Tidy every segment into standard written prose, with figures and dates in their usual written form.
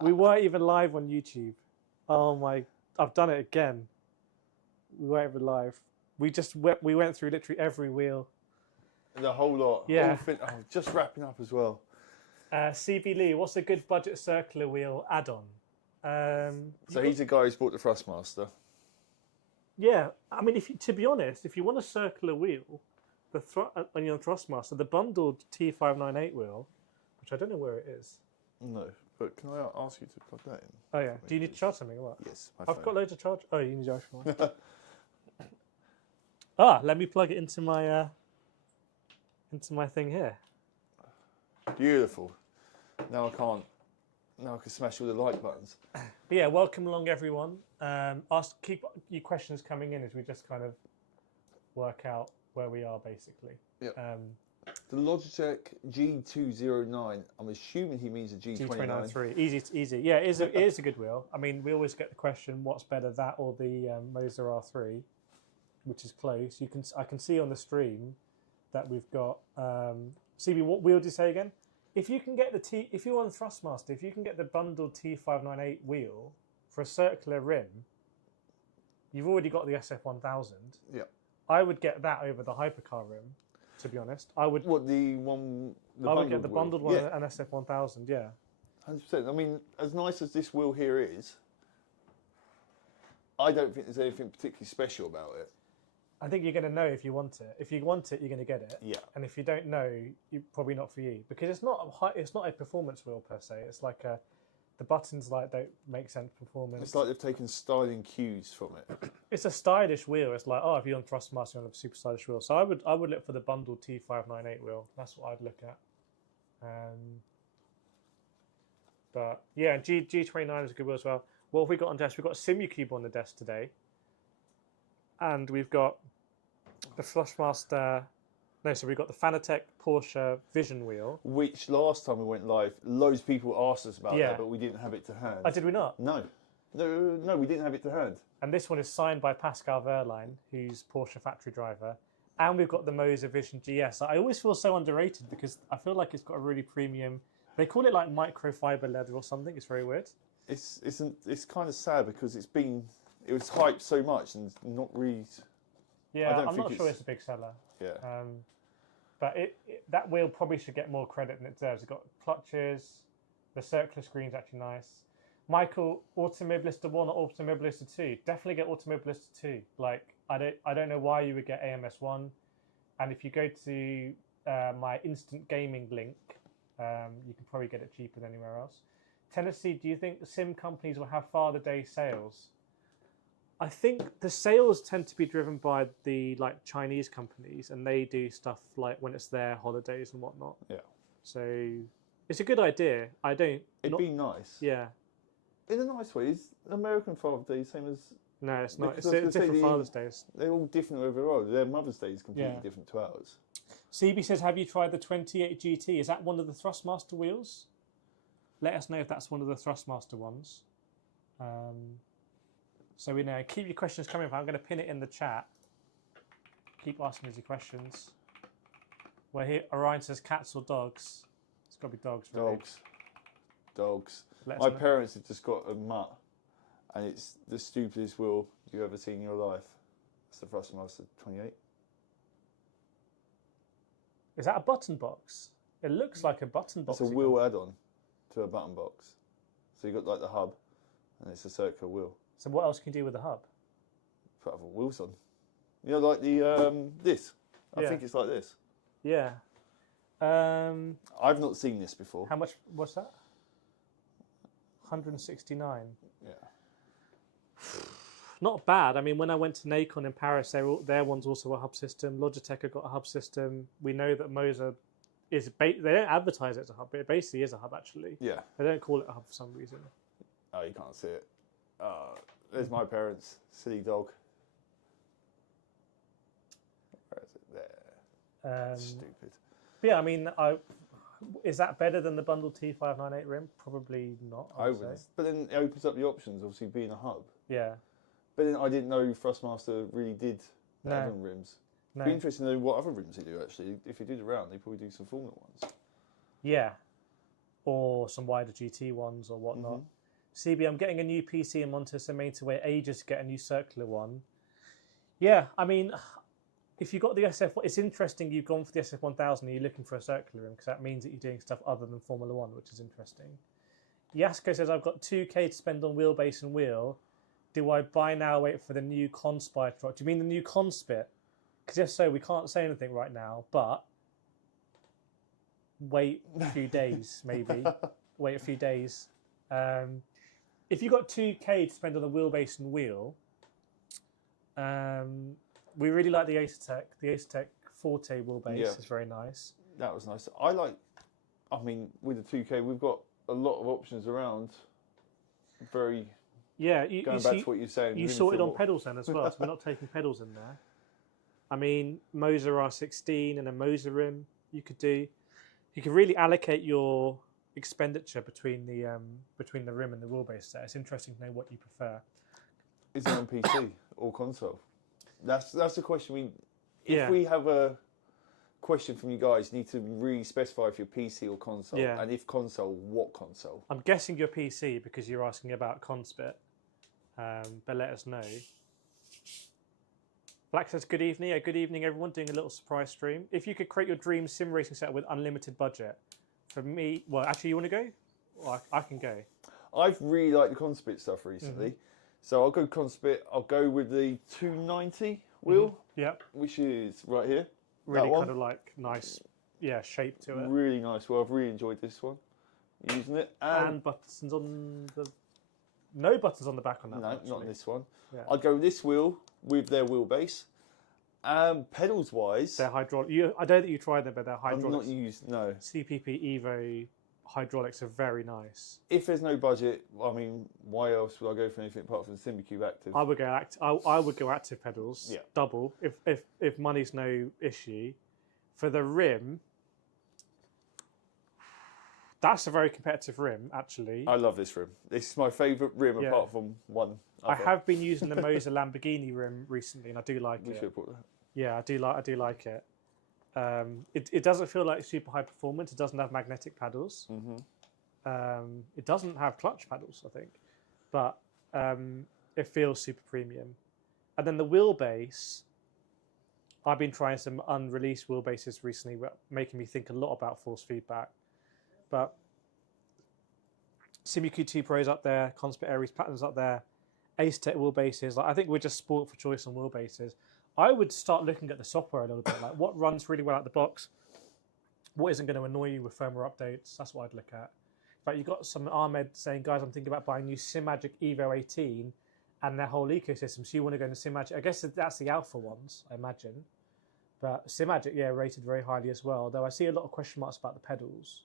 We weren't even live on YouTube. Oh my! I've done it again. We weren't even live. We went through literally every wheel. The whole lot. Yeah. Just wrapping up as well. CB Lee, what's a good budget circular wheel add-on? So he's the guy who's bought the Thrustmaster. Yeah, I mean, to be honest, if you want a circular wheel, on your Thrustmaster, the bundled T598 wheel, which I don't know where it is. No, but can I ask you to plug that in? Oh yeah. Do you need to charge something or what? Yes. I've got loads of charge. Oh, you need to charge for let me plug it into my thing here. Beautiful. Now I can smash all the like buttons. But yeah, welcome along everyone. Keep your questions coming in as we just kind of work out where we are basically. Yep. The Logitech G209. I'm assuming he means a G293. Easy. Yeah, it is a good wheel. I mean, we always get the question, what's better, that or the Moser R3, which is close. I can see on the stream that we've got. CB, what wheel did you say again? If you can get if you're on Thrustmaster, if you can get the bundled T598 wheel for a circular rim, you've already got the SF1000. Yeah. I would get that over the Hypercar rim, to be honest. I would. What, the one? I would get the bundled one yeah. and SF1000. Yeah. 100%. I mean, as nice as this wheel here is, I don't think there's anything particularly special about it. I think you're going to know if you want it. If you want it, you're going to get it. Yeah. And if you don't know, you're probably not for you, because it's not a performance wheel per se. It's like the buttons don't make sense performance. It's like they've taken styling cues from it. It's a stylish wheel. It's like, if you're on Thrustmaster, you're on a super stylish wheel. So I would look for the bundled T598 wheel. That's what I'd look at. But yeah, G29 is a good wheel as well. What have we got on desk? We've got Simucube on the desk today, and we've got the Thrustmaster. No, so we've got the Fanatec Porsche Vision wheel. Which last time we went live, loads of people asked us about that, but we didn't have it to hand. Oh, did we not? No, we didn't have it to hand. And this one is signed by Pascal Wehrlein, who's Porsche factory driver. And we've got the Moser Vision GS. I always feel so underrated because I feel like it's got a really premium. They call it like microfiber leather or something. It's very weird. It's kind of sad because it was hyped so much and not really. Yeah, I'm not sure it's a big seller. Yeah. But that wheel probably should get more credit than it deserves. It's got clutches. The circular screen's actually nice. Michael, Automobilista 1 or Automobilista 2? Definitely get Automobilista 2. Like, I don't know why you would get AMS 1. And if you go to my instant gaming link, you can probably get it cheaper than anywhere else. Tennessee, do you think the sim companies will have Father Day sales? I think the sales tend to be driven by the Chinese companies, and they do stuff like when it's their holidays and whatnot. Yeah. So it's a good idea. It'd be nice. Yeah. In a nice way, is American Father's Day same as? No, it's not. It's different Father's Days. They're all different over the world. Their Mother's Day is completely different to ours. CB says, have you tried the 28 GT? Is that one of the Thrustmaster wheels? Let us know if that's one of the Thrustmaster ones. So we know. Keep your questions coming. I'm going to pin it in the chat. Keep asking us your questions. Well, here Orion says cats or dogs. It's got to be dogs. Really. Dogs. My parents have just got a mutt, and it's the stupidest wheel you've ever seen in your life. It's the Thrustmaster 28. Is that a button box? It looks like a button box. It's a wheel add-on to a button box. So you've got like the hub, and it's a circular wheel. So what else can you do with the hub? Put other wheels on. You know, like the this. I think it's like this. Yeah. I've not seen this before. How much? What's that? 169. Yeah. Not bad. I mean, when I went to Nacon in Paris, their one's also a hub system. Logitech have got a hub system. We know that Moser is. They don't advertise it as a hub, but it basically is a hub actually. Yeah. They don't call it a hub for some reason. Oh, you can't see it. There's my parents. Silly dog. Where is it? There. Stupid. But yeah, I mean, is that better than the bundled T598 rim? Probably not. I would say. But then it opens up the options, obviously being a hub. Yeah. But then I didn't know Thrustmaster really did add-on rims. No. It'd be interesting to know what other rims they do actually. If you do the round, they probably do some Formula ones. Yeah. or some wider GT ones or whatnot. CB, I'm getting a new PC and wanted to mean to wait ages to get a new circular one. Yeah, I mean, if you got the SF, it's interesting you've gone for the SF1000 and you're looking for a circular rim because that means that you're doing stuff other than Formula One, which is interesting. Yasko says, I've got 2K to spend on wheelbase and wheel. Do I buy now, wait for the new Conspire truck? Do you mean the new Conspit? Because if so, we can't say anything right now, but wait a few days, maybe. Wait a few days. If you got 2K to spend on the wheelbase and wheel, we really like the Acertec. The Acertec Forte wheelbase is very nice. That was nice. I mean, with the 2K, we've got a lot of options around. Very. Yeah, going back to what you're saying. You sorted on pedals then as well, so we're not taking pedals in there. I mean, Moser R16 and a Moser rim you could do. You can really allocate your expenditure between the rim and the wheelbase there. It's interesting to know what you prefer. Is it on PC or console? That's the question. If we have a question from you guys, you need to really specify if you're PC or console, and if console, what console? I'm guessing you're PC because you're asking about Conspit, but let us know. Black says, good evening. Yeah, good evening, everyone. Doing a little surprise stream. If you could create your dream sim racing setup with unlimited budget, for me, well, actually, you want to go? Well, I can go. I've really liked the Conspit stuff recently. So I'll go Conspit. I'll go with the 290 wheel, which is right here. Really kind of like nice, shape to it. Really nice. Well, I've really enjoyed this one, using it. And buttons on the... No buttons on the back on that one. No, not this one. Yeah. I'd go with this wheel with their wheelbase. Pedals-wise... They're hydraulic. I know that you tried them, but they're hydraulics. I've not used, no. CPP Evo hydraulics are very nice. If there's no budget, I mean, why else would I go for anything apart from SimbiCube Active? I would go active pedals, double, if money's no issue. For the rim, that's a very competitive rim, actually. I love this rim. This is my favourite rim apart from one other. I have been using the Moser Lamborghini rim recently, and I do like it. We should have brought that. Yeah, I do like it. It doesn't feel like super high performance. It doesn't have magnetic paddles. It doesn't have clutch paddles, I think, but it feels super premium. And then the wheelbase, I've been trying some unreleased wheelbases recently, making me think a lot about force feedback. But SimuQ 2 Pro's up there, Conspit Aries Platinum's up there, Acertec wheelbases. I think we're just sport for choice on wheelbases. I would start looking at the software a little bit, like what runs really well out the box, what isn't going to annoy you with firmware updates. That's what I'd look at. In fact, you've got some Ahmed saying, guys, I'm thinking about buying new SimMagic Evo 18 and their whole ecosystem. So you want to go into SimMagic. I guess that's the alpha ones, I imagine. But SimMagic, rated very highly as well, though I see a lot of question marks about the pedals.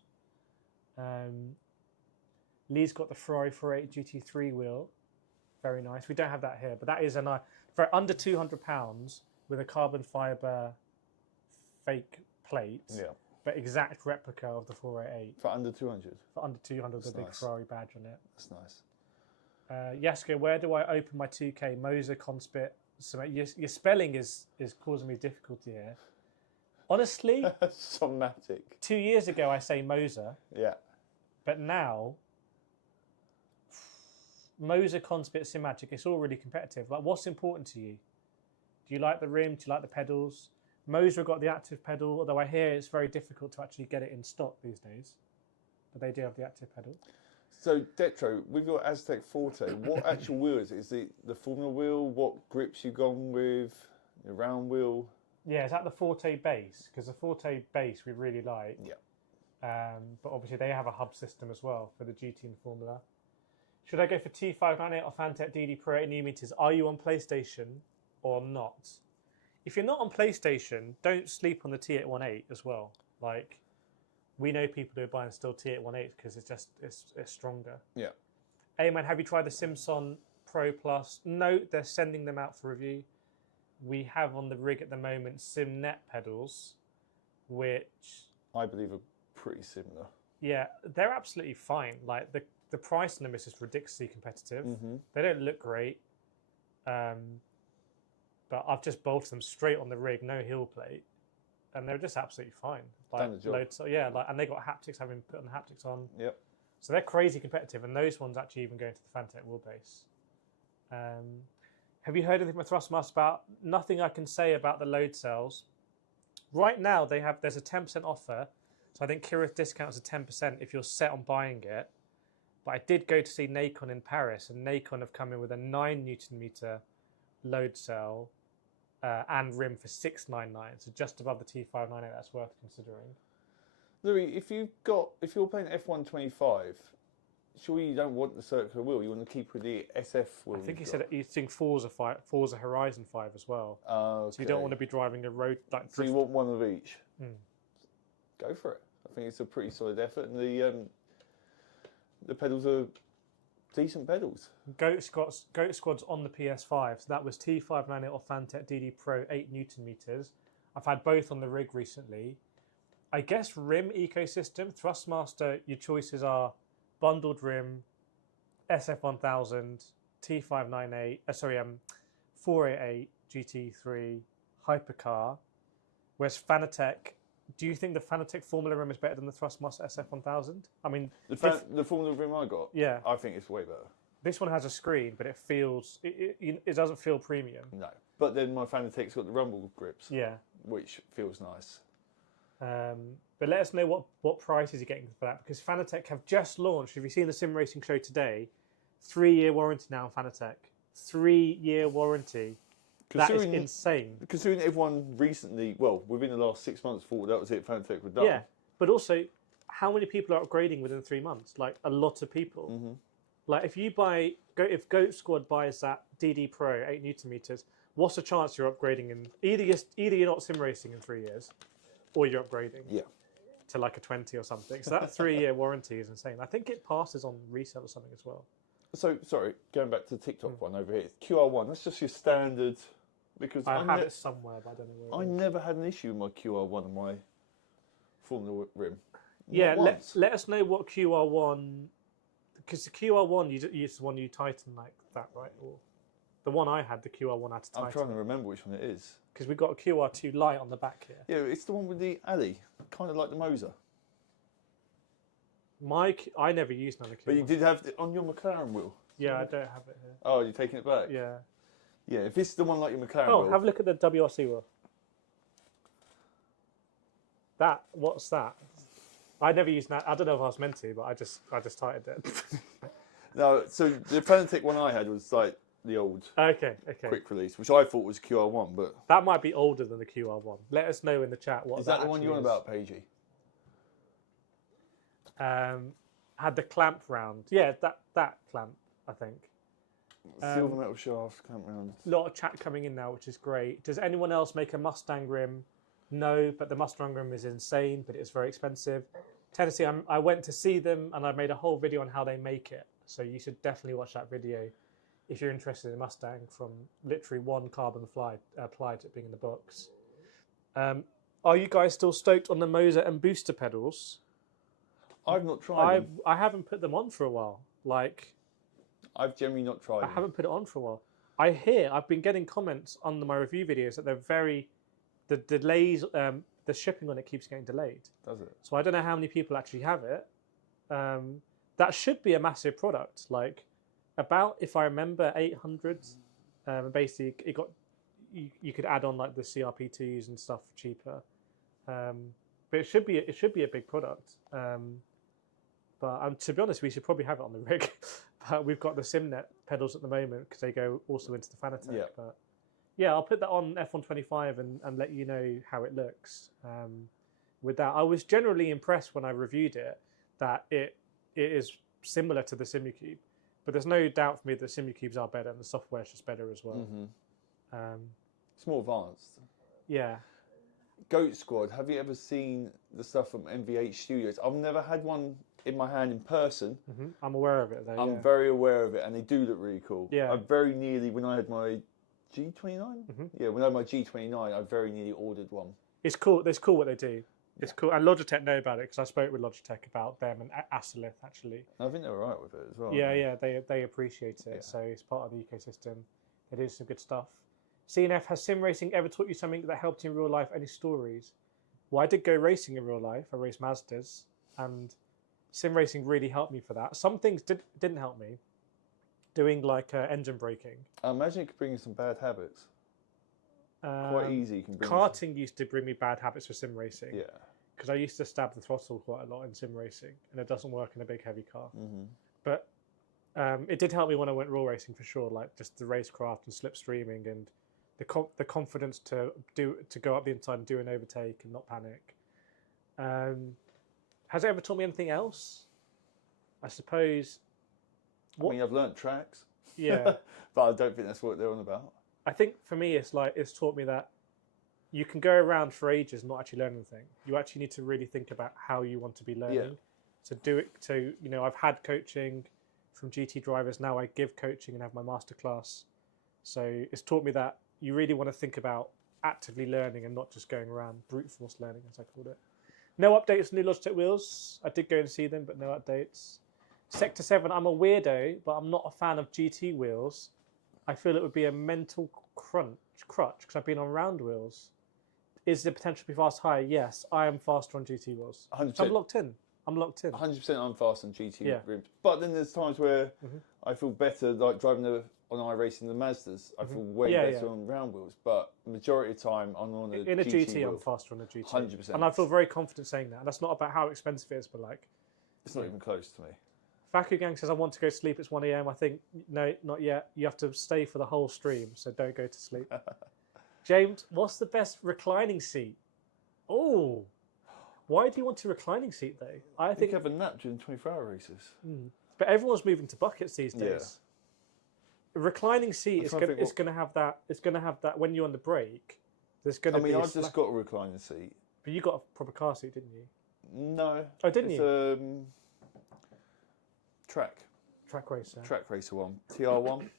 Lee's got the Ferrari 488 GT3 wheel. Very nice. We don't have that here, but that is a nice... For under £200 with a carbon fibre fake plate, but exact replica of the 488. For under 200? For under 200 with a big Ferrari badge on it. That's nice. Yasko, where do I open my 2K? Moser, Conspit. Your spelling is causing me difficulty here. Honestly, Somatic. 2 years ago I say Moser. Yeah. But now, Moser, Conspit, SimMagic, it's all really competitive. Like, what's important to you? Do you like the rim? Do you like the pedals? Moser got the active pedal, although I hear it's very difficult to actually get it in stock these days. But they do have the active pedal. So, Detro, with your Aztec Forte, what actual wheel is it? Is it the Formula wheel? What grips you gone with? The round wheel? Yeah, it's at the Forte base, because the Forte base we really like. Yeah. But obviously they have a hub system as well for the GT and Formula. Should I go for T598 or Fantech DD Pro 8 meters? Are you on PlayStation or not? If you're not on PlayStation, don't sleep on the T818 as well. Like, we know people who are buying still T818s because it's stronger. Yeah. Hey man, have you tried the Simson Pro Plus? No, they're sending them out for review. We have on the rig at the moment SimNet pedals, which I believe are pretty similar. Yeah, they're absolutely fine. Like the price on them is just ridiculously competitive. They don't look great, but I've just bolted them straight on the rig, no heel plate. and they're just absolutely fine. Done the job. Loads, yeah, and they got haptics, having put the haptics on. Yep. So they're crazy competitive, and those ones actually even go into the Fanatec wheelbase. Have you heard anything from Thrustmaster about? Nothing I can say about the load cells. Right now, there's a 10% offer. So I think Kirith discounts a 10% if you're set on buying it. But I did go to see Nacon in Paris, and Nacon have come in with a 9 Newton meter load cell and rim for 699, so just above the T598. That's worth considering. Louis, if you're playing F125, surely you don't want the circular wheel. You want to keep with the SF wheel. I think he said he's doing Forza Horizon 5 as well. Okay. So you don't want to be driving a road like. So you want one of each. Go for it. I think it's a pretty solid effort, and the pedals are decent pedals. Goat Squad's on the PS5. So that was T598 or Fanatec DD Pro 8 Newton meters. I've had both on the rig recently. I guess rim ecosystem, Thrustmaster, your choices are bundled rim, SF1000, T598, 488 GT3, Hypercar. Whereas Fanatec, do you think the Fanatec Formula rim is better than the Thrustmaster SF1000? I mean, the Formula rim I got. Yeah, I think it's way better. This one has a screen, but it feels it doesn't feel premium. No, but then my Fanatec's got the rumble grips. Yeah, which feels nice. But let us know what prices you're getting for that, because Fanatec have just launched. Have you seen the sim racing show today? 3-year warranty now on Fanatec. 3-year warranty. That is insane. Considering everyone recently, well, within the last 6 months, thought that was it, Fanatec were done. Yeah, but also, how many people are upgrading within 3 months? Like, a lot of people. Mm-hmm. Like, if Goat Squad buys that DD Pro 8 Newton meters, what's the chance you're upgrading in either you're not sim racing in 3 years, or you're upgrading to like a 20 or something. So that 3-year warranty is insane. I think it passes on resale or something as well. So sorry, going back to the TikTok one over here, it's QR1. That's just your standard. Because I have it somewhere, but I don't know where. I never had an issue with my QR1 and my Formula rim. Yeah, let us know what QR1, because the QR1 is the one you tighten like that, right? Or the one I had, the QR1 had to tighten. I'm trying to remember which one it is. Because we've got a QR2 light on the back here. Yeah, it's the one with the alley, kind of like the Moser. I never used none of the QR1. But you did have it on your McLaren wheel. Yeah, I don't have it here. Oh, you're taking it back? Yeah. Yeah, if it's the one like your McLaren wheel. wheel. Have a look at the WRC wheel. What's that? I never used that. I don't know if I was meant to, but I just tightened it. No, so the Fanatec one I had was like the old quick release, which I thought was QR1, but that might be older than the QR1. Let us know in the chat what. Is that the one you're on about, Paigey? Had the clamp round. Yeah, that clamp, I think. Silver metal shaft, clamp round. A lot of chat coming in now, which is great. Does anyone else make a Mustang rim? No, but the Mustang rim is insane, but it's very expensive. Tennessee, I went to see them, and I made a whole video on how they make it. So you should definitely watch that video if you're interested in Mustang, from literally one carbon applied to it being in the box. Are you guys still stoked on the Moser and booster pedals? I've not tried them. I haven't put them on for a while. I've generally not tried them. I haven't put it on for a while. I've been getting comments on my review videos that the delays, the shipping on it keeps getting delayed. Does it? So I don't know how many people actually have it. That should be a massive product. Like, about, if I remember, 800. Basically, it got you could add on like the CRP2s and stuff cheaper. But it should be a big product. But to be honest, we should probably have it on the rig. But we've got the SimNet pedals at the moment because they go also into the Fanatec. Yeah. But yeah, I'll put that on F125 and let you know how it looks. With that, I was generally impressed when I reviewed it that it is similar to the Simucube, but there's no doubt for me that Simucubes are better and the software is just better as well. Mm-hmm. It's more advanced. Yeah. Goat Squad, have you ever seen the stuff from MVH Studios? I've never had one in my hand in person. Mm-hmm. I'm aware of it though. I'm very aware of it, and they do look really cool. Yeah. I very nearly, when I had my G29? Mm-hmm. Yeah, when I had my G29, I very nearly ordered one. It's cool. It's cool what they do. It's cool. And Logitech know about it because I spoke with Logitech about them and Asolith actually. I think they're all right with it as well. Yeah, they appreciate it. Yeah. So it's part of the ecosystem. They do some good stuff. CNF, has sim racing ever taught you something that helped you in real life? Any stories? Well, I did go racing in real life. I raced Mazdas, and sim racing really helped me for that. Some things didn't help me. Doing like engine braking. I imagine it could bring you some bad habits. Quite easy. Karting used to bring me bad habits for sim racing. Yeah. Because I used to stab the throttle quite a lot in sim racing, and it doesn't work in a big heavy car. But it did help me when I went real racing for sure, like just the racecraft and slipstreaming and the confidence to go up the inside and do an overtake and not panic. Has it ever taught me anything else? I suppose. I mean, I've learnt tracks. Yeah. But I don't think that's what they're on about. I think for me, it's taught me that you can go around for ages and not actually learn anything. You actually need to really think about how you want to be learning. Yeah. To do it, I've had coaching from GT drivers. Now I give coaching and have my masterclass. So it's taught me that you really want to think about actively learning and not just going around brute force learning, as I called it. No updates on new Logitech wheels. I did go and see them, but no updates. Sector 7, I'm a weirdo, but I'm not a fan of GT wheels. I feel it would be a mental crutch because I've been on round wheels. Is the potential to be fast higher? Yes, I am faster on GT wheels. 100%. I'm locked in. 100% I'm fast on GT rims. But then there's times where I feel better, like driving on iRacing the Mazdas. I feel way better on round wheels. But majority of the time, I'm on a in a GT wheel. I'm faster on a GT. 100%. And I feel very confident saying that. And that's not about how expensive it is, but like... It's not even close to me. Faku Gang says, I want to go to sleep. It's 1 a.m. I think, no, not yet. You have to stay for the whole stream, so don't go to sleep. James, what's the best reclining seat? Oh, why do you want a reclining seat, though? I think you have a nap during 24-hour races. But everyone's moving to buckets these days. A reclining seat is going to have that. It's going to have that when you're on the brake. There's going to be. I've just got a reclining seat. But you got a proper car seat, didn't you? No. Oh, didn't you? Track racer one. TR1.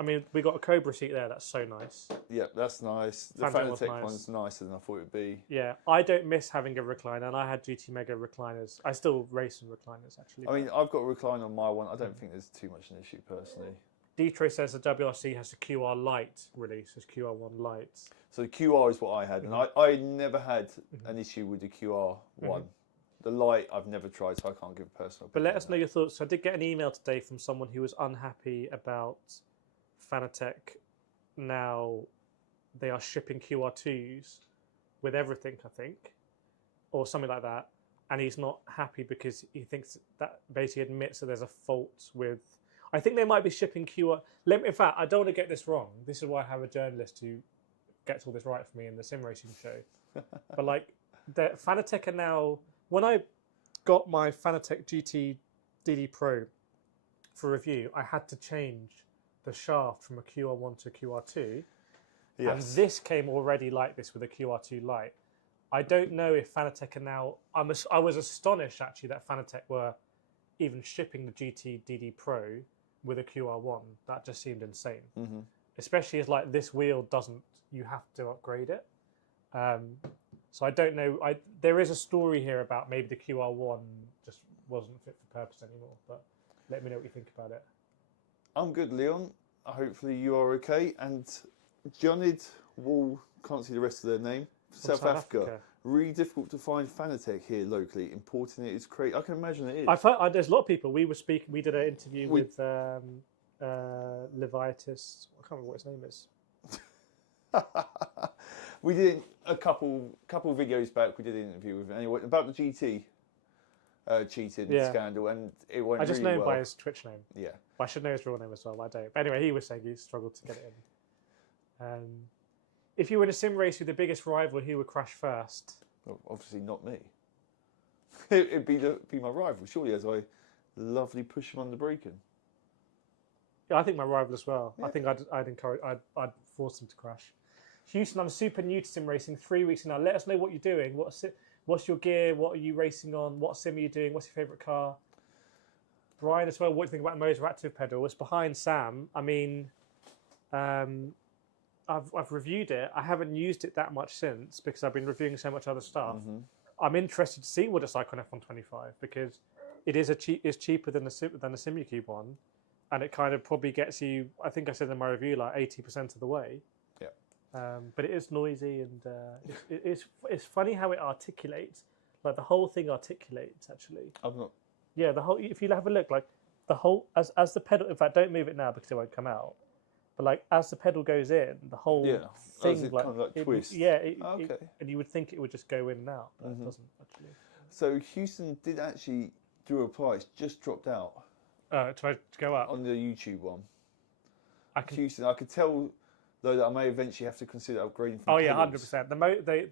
I mean, we got a Cobra seat there. That's so nice. Yeah, that's nice. The Fanatec one's nicer than I thought it would be. Yeah, I don't miss having a recliner, and I had GT Mega recliners. I still race in recliners, actually. I mean, I've got a recliner on my one. I don't think there's too much an issue, personally. Detro says the WRC has a QR Lite release, as QR1 Lite. So the QR is what I had, and I never had an issue with the QR one. The Lite I've never tried, so I can't give a personal opinion. But let us know your thoughts. So I did get an email today from someone who was unhappy about Fanatec. Now they are shipping QR2s with everything, I think, or something like that. And he's not happy because he thinks that basically admits that there's a fault with... I think they might be shipping QR... In fact, I don't want to get this wrong. This is why I have a journalist who gets all this right for me in the sim racing show. But like, the Fanatec are now... When I got my Fanatec GT DD Pro for review, I had to change the shaft from a QR1 to a QR2. Yes. And this came already like this with a QR2 Lite. I don't know if Fanatec are now... I was astonished, actually, that Fanatec were even shipping the GT DD Pro with a QR1. That just seemed insane. Especially as like this wheel doesn't... You have to upgrade it. So I don't know. There is a story here about maybe the QR1 just wasn't fit for purpose anymore. But let me know what you think about it. I'm good, Leon. Hopefully you are okay. And Jonid Wall, can't see the rest of their name. South Africa. Really difficult to find Fanatec here locally. Importing it is crazy. I can imagine it is. I've heard, there's a lot of people. We were speaking. We did an interview with Leviatus. I can't remember what his name is. We did a couple videos back. We did an interview with him anyway about the GT cheating scandal, and it went. I just really know him well. by his Twitch name. Yeah, but I should know his real name as well. But I don't. But anyway, he was saying he struggled to get it in. If you were in a sim race with the biggest rival, who would crash first? Well, obviously not me. It'd be my rival, surely, as I lovely push him on the braking. Yeah, I think my rival as well. Yeah. I think I'd force him to crash. Houston, I'm super new to sim racing. 3 weeks now. Let us know what you're doing. What's your gear? What are you racing on? What sim are you doing? What's your favourite car? Brian as well. What do you think about Motor Active Pedal? It's behind Sam. I mean, I've reviewed it. I haven't used it that much since because I've been reviewing so much other stuff. I'm interested to see what it's like on F125 because it is it's cheaper than the Simucube one, and it kind of probably gets you. I think I said in my review like 80% of the way. But it is noisy, and it's funny how it articulates. Like the whole thing articulates actually. I've not. Yeah, the whole. If you have a look, like the whole as the pedal. In fact, don't move it now because it won't come out. But like as the pedal goes in, the whole thing it kind of like twists. and you would think it would just go in and out, but it doesn't actually. So Houston did actually do a reply. It's just dropped out. To go up on the YouTube one. Houston, I could tell though that I may eventually have to consider upgrading. From 100%.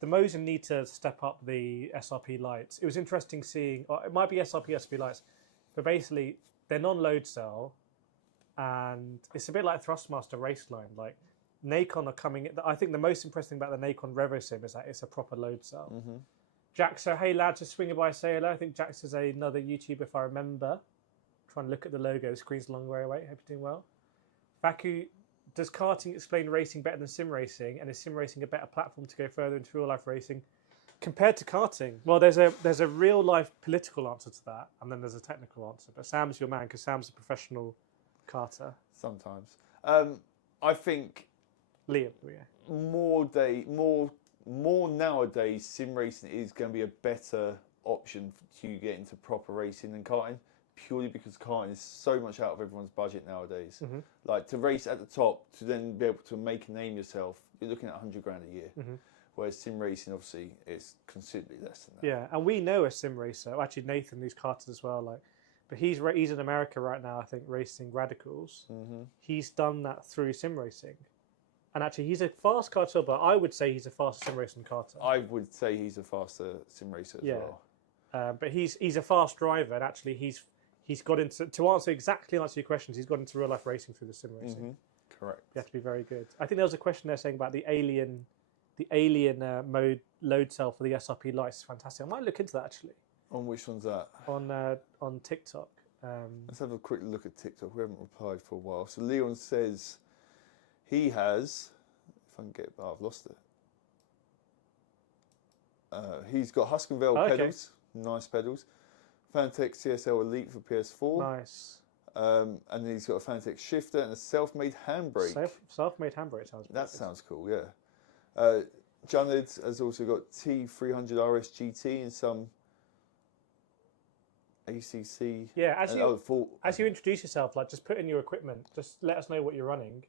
The Mosin need to step up the SRP lights. It was interesting seeing. Or it might be SRP lights, but basically they're non-load cell. And it's a bit like Thrustmaster Raceline. Like Nacon are coming. I think the most impressive thing about the Nacon RevoSim is that it's a proper load cell. Jaxo, hey lads, just swinging by say hello. I think Jax is another YouTuber if I remember. Trying to look at the logo. The screen's a long way away. Hope you're doing well. Faku, does karting explain racing better than sim racing? And is sim racing a better platform to go further into real life racing compared to karting? Well, there's a real life political answer to that, and then there's a technical answer. But Sam's your man because Sam's a professional karter. Sometimes. I think Liam, more nowadays, sim racing is going to be a better option to get into proper racing than karting, purely because karting is so much out of everyone's budget nowadays. Like to race at the top, to then be able to make a name yourself, you're looking at 100 grand a year. Whereas sim racing, obviously, is considerably less than that. Yeah, and we know a sim racer. Actually, Nathan, who's karted as well, like. But he's in America right now, I think, racing Radicals. He's done that through sim racing. And actually, he's a fast karter, but I would say he's a faster sim racing karter. I would say he's a faster sim racer as well. But he's a fast driver, and actually he's got into, to answer your questions, he's got into real life racing through the sim racing. Correct. You have to be very good. I think there was a question there saying about the alien mode load cell for the SRP lights is fantastic. I might look into that actually. On which one's that? On TikTok. Let's have a quick look at TikTok. We haven't replied for a while. So Leon says he has. If I can get it, I've lost it. He's got Husqvarna pedals, nice pedals. Fanatec CSL Elite for PS4. Nice. And then he's got a Fanatec shifter and a self-made handbrake. Self-made handbrake sounds. That sounds cool. Yeah. Junned has also got T300 RS GT and some ACC. Yeah, as you introduce yourself, like just put in your equipment. Just let us know what you're running.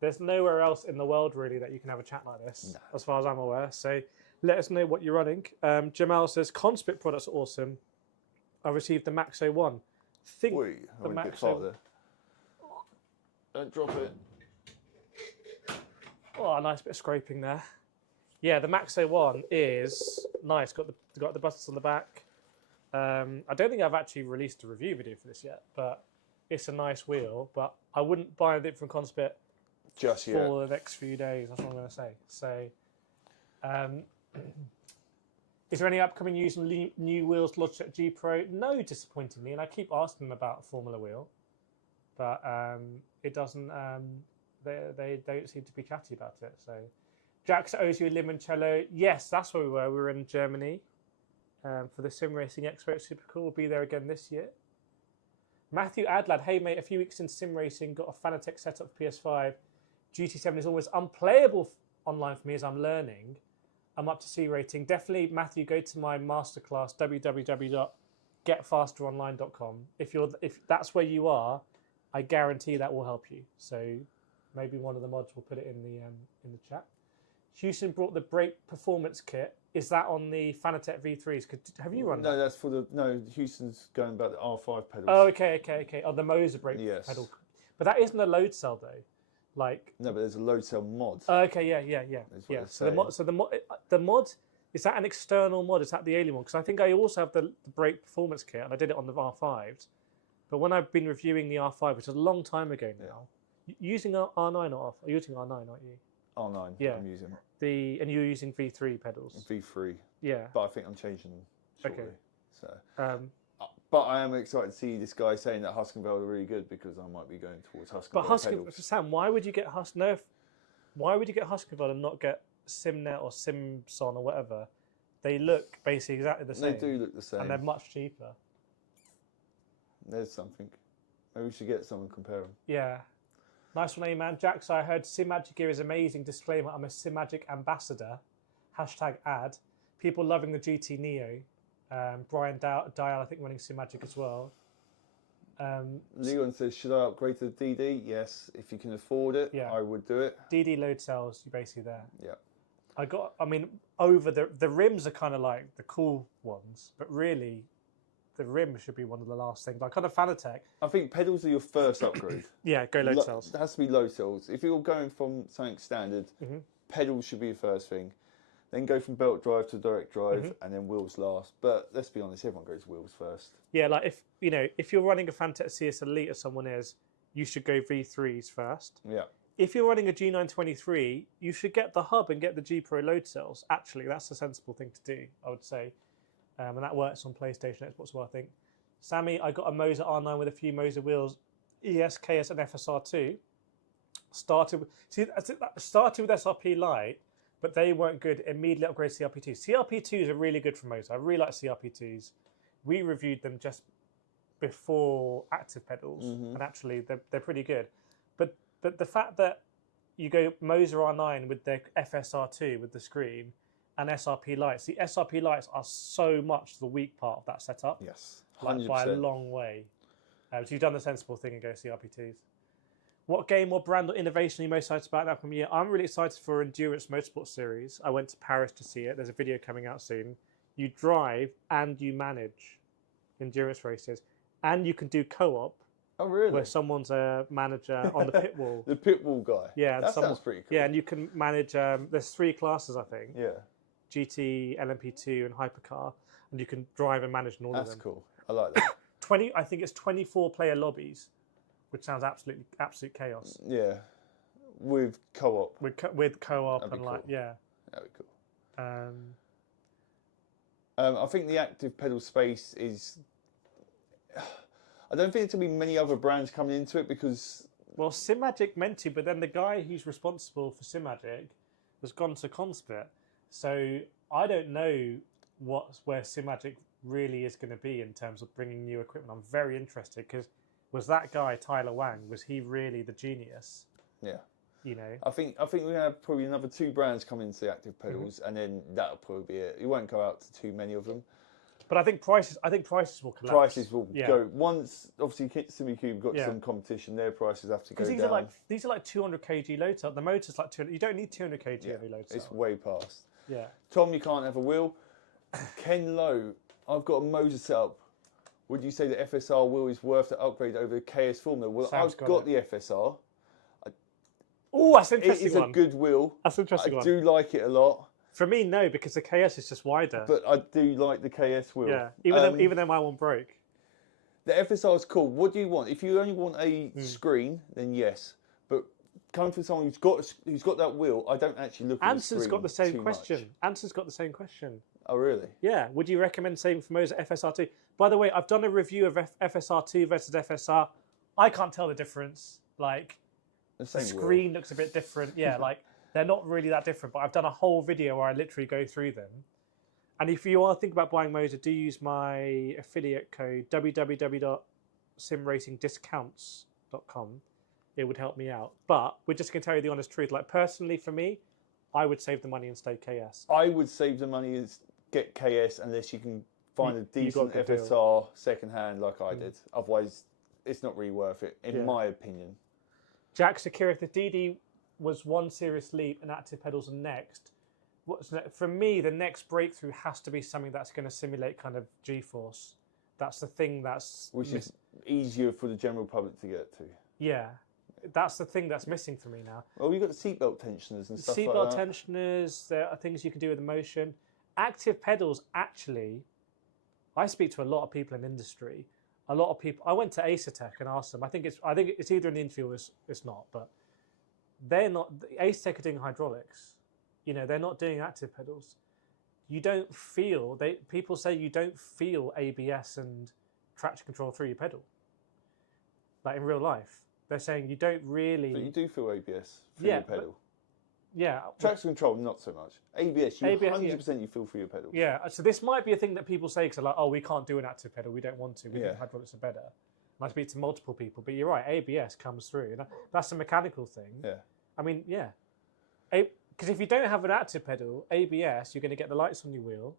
There's nowhere else in the world really that you can have a chat like this, as far as I'm aware. So let us know what you're running. Jamal says Conspit products are awesome. I received the Max 01. The Max 01. Don't drop it. Oh, a nice bit of scraping there. Yeah, the Max 01 is nice. Got the buttons on the back. I don't think I've actually released a review video for this yet, but it's a nice wheel. But I wouldn't buy it from Conspit just yet for the next few days. That's what I'm going to say. So, is there any upcoming news on new wheels Logitech G Pro? No, disappointingly, and I keep asking them about a Formula wheel, but it doesn't. They don't seem to be chatty about it. So, Jax owes you a limoncello. Yes, that's where we were. We were in Germany. For the Sim Racing Expo. It's super cool. We'll be there again this year. Matthew Adlad, hey mate, a few weeks in sim racing, got a Fanatec setup for PS5. GT7 is almost unplayable online for me as I'm learning. I'm up to C rating. Definitely, Matthew, go to my masterclass, www.getfasteronline.com. If that's where you are, I guarantee that will help you. So maybe one of the mods will put it in the chat. Houston brought the brake performance kit. Is that on the Fanatec V3s? Have you run that? No, that's for Houston's going about the R5 pedals. Oh, okay. Oh, the Moser brake pedal. But that isn't a load cell though. No, but there's a load cell mod. Okay, yeah. So the mod, is that an external mod? Is that the alien one? Because I think I also have the brake performance kit, and I did it on the R5s. But when I've been reviewing the R5, which is a long time ago now, using R9 or R5, you're using R9, aren't you? R9. Yeah. I'm using and you're using V3 pedals. V3. Yeah. But I think I'm changing them shortly. Okay. So. But I am excited to see this guy saying that Husqvarna are really good because I might be going towards Husqvarna. But Husqvarna, Sam, why would you get Husqvarna and not get Simnet or Simson or whatever? They look basically exactly the same. They do look the same. And they're much cheaper. There's something. Maybe we should get some and compare them. Yeah. Nice one, man. Jax, I heard Simagic gear is amazing. Disclaimer, I'm a Simagic ambassador. #ad. People loving the GT Neo. Brian Dial, I think, running Simagic as well. Leon says, should I upgrade to the DD? Yes. If you can afford it, I would do it. DD load cells, you're basically there. Yeah. I mean, over the rims are kind of like the cool ones, but really, the rim should be one of the last things. Like kind of Fanatec. I think pedals are your first upgrade. Yeah, go load cells. It has to be load cells. If you're going from something standard, pedals should be the first thing. Then go from belt drive to direct drive, and then wheels last. But let's be honest, everyone goes wheels first. Yeah, like if you're running a Fanatec CS Elite as someone is, you should go V3s first. Yeah. If you're running a G923, you should get the hub and get the G Pro load cells. Actually, that's a sensible thing to do, I would say. And that works on PlayStation, Xbox as well, I think. Sammy, I got a Moser R9 with a few Moser wheels, ES, KS, and FSR2. Started with SRP Lite, but they weren't good. Immediately upgraded CRP2s. CRP2s are really good for Moser. I really like CRP2s. We reviewed them just before active pedals, and actually they're pretty good. But the fact that you go Moser R9 with their FSR2 with the screen and SRP lights, the SRP lights are so much the weak part of that setup. Yes, 100%. Like by a long way. So you've done the sensible thing and go CRP2s. What game or brand or innovation are you most excited about now from year? I'm really excited for Endurance Motorsport Series. I went to Paris to see it. There's a video coming out soon. You drive and you manage endurance races, and you can do co-op. Oh, really? Where someone's a manager on the pit wall. The pit wall guy. Yeah, that sounds pretty cool. Yeah, and you can manage. There's 3 classes, I think. Yeah. GT, LMP2, and Hypercar, and you can drive and manage in all of them. That's cool. I like that. I think it's 24 player lobbies, which sounds absolute chaos. Yeah, with co-op. With co-op and cool. That'd be cool. I think the active pedal space is. I don't think there'll be many other brands coming into it because. Well, Simagic meant to, but then the guy who's responsible for Simagic has gone to Conspit, so I don't know where Simagic really is going to be in terms of bringing new equipment. I'm very interested because was that guy Tyler Wang? Was he really the genius? Yeah. You know. I think we're gonna have probably another 2 brands come into the active pedals, and then that'll probably be it. You won't go out to too many of them. But I think prices will collapse. Prices will go once. Obviously, SimiCube got some competition. Their prices have to go down. Because these are like 200 kg load cell. The motor's like 200. You don't need 200 kg every load cell. It's way past. Yeah. Tom, you can't have a wheel. Ken Lowe, I've got a Moser setup. Would you say the FSR wheel is worth the upgrade over the KS Formula? Well, I've got the FSR. Oh, that's an interesting one. It's a good wheel. That's an interesting one. I do like it a lot. For me, no, because the KS is just wider. But I do like the KS wheel. Yeah, even though my one broke. The FSR is cool. What do you want? If you only want a screen, then yes. But coming from someone who's got that wheel, I don't actually look at the screen. Anson's got the same question. Anson's got the same question. Oh, really? Yeah. Would you recommend saving for Moser FSR2? By the way, I've done a review of FSR2 versus FSR. I can't tell the difference. Like, the screen looks a bit different. Yeah, like, they're not really that different. But I've done a whole video where I literally go through them. And if you want to think about buying Moser, do use my affiliate code, www.simracingdiscounts.com. It would help me out. But we're just going to tell you the honest truth. Like, personally, for me, I would save the money and stay KS. I would save the money and get KS unless you can find a decent FSR second-hand like I did. Otherwise, it's not really worth it, in my opinion. Jack Sakira, if the DD was one serious leap and active pedals are next, for me, the next breakthrough has to be something that's going to simulate kind of G-force. That's the thing which is easier for the general public to get to. Yeah. That's the thing that's missing for me now. Well, you've got the seatbelt tensioners and stuff like that. Seatbelt tensioners, there are things you can do with the motion. Active pedals, actually, I speak to a lot of people in industry. A lot of people. I went to Acertech and asked them. I think it's either in the interview or it's not. But they're not. Acertech are doing hydraulics. You know, they're not doing active pedals. You don't feel. People say you don't feel ABS and traction control through your pedal. Like in real life, they're saying you don't really. But you do feel ABS through your pedal. Yeah. Traction control, not so much. ABS, 100% you feel through your pedal. Yeah, so this might be a thing that people say because they're like, oh, we can't do an active pedal, we don't want to, we think hydraulics are better. and I speak to multiple people. But you're right, ABS comes through. That's a mechanical thing. Yeah. I mean, yeah. Because if you don't have an active pedal, ABS, you're going to get the lights on your wheel.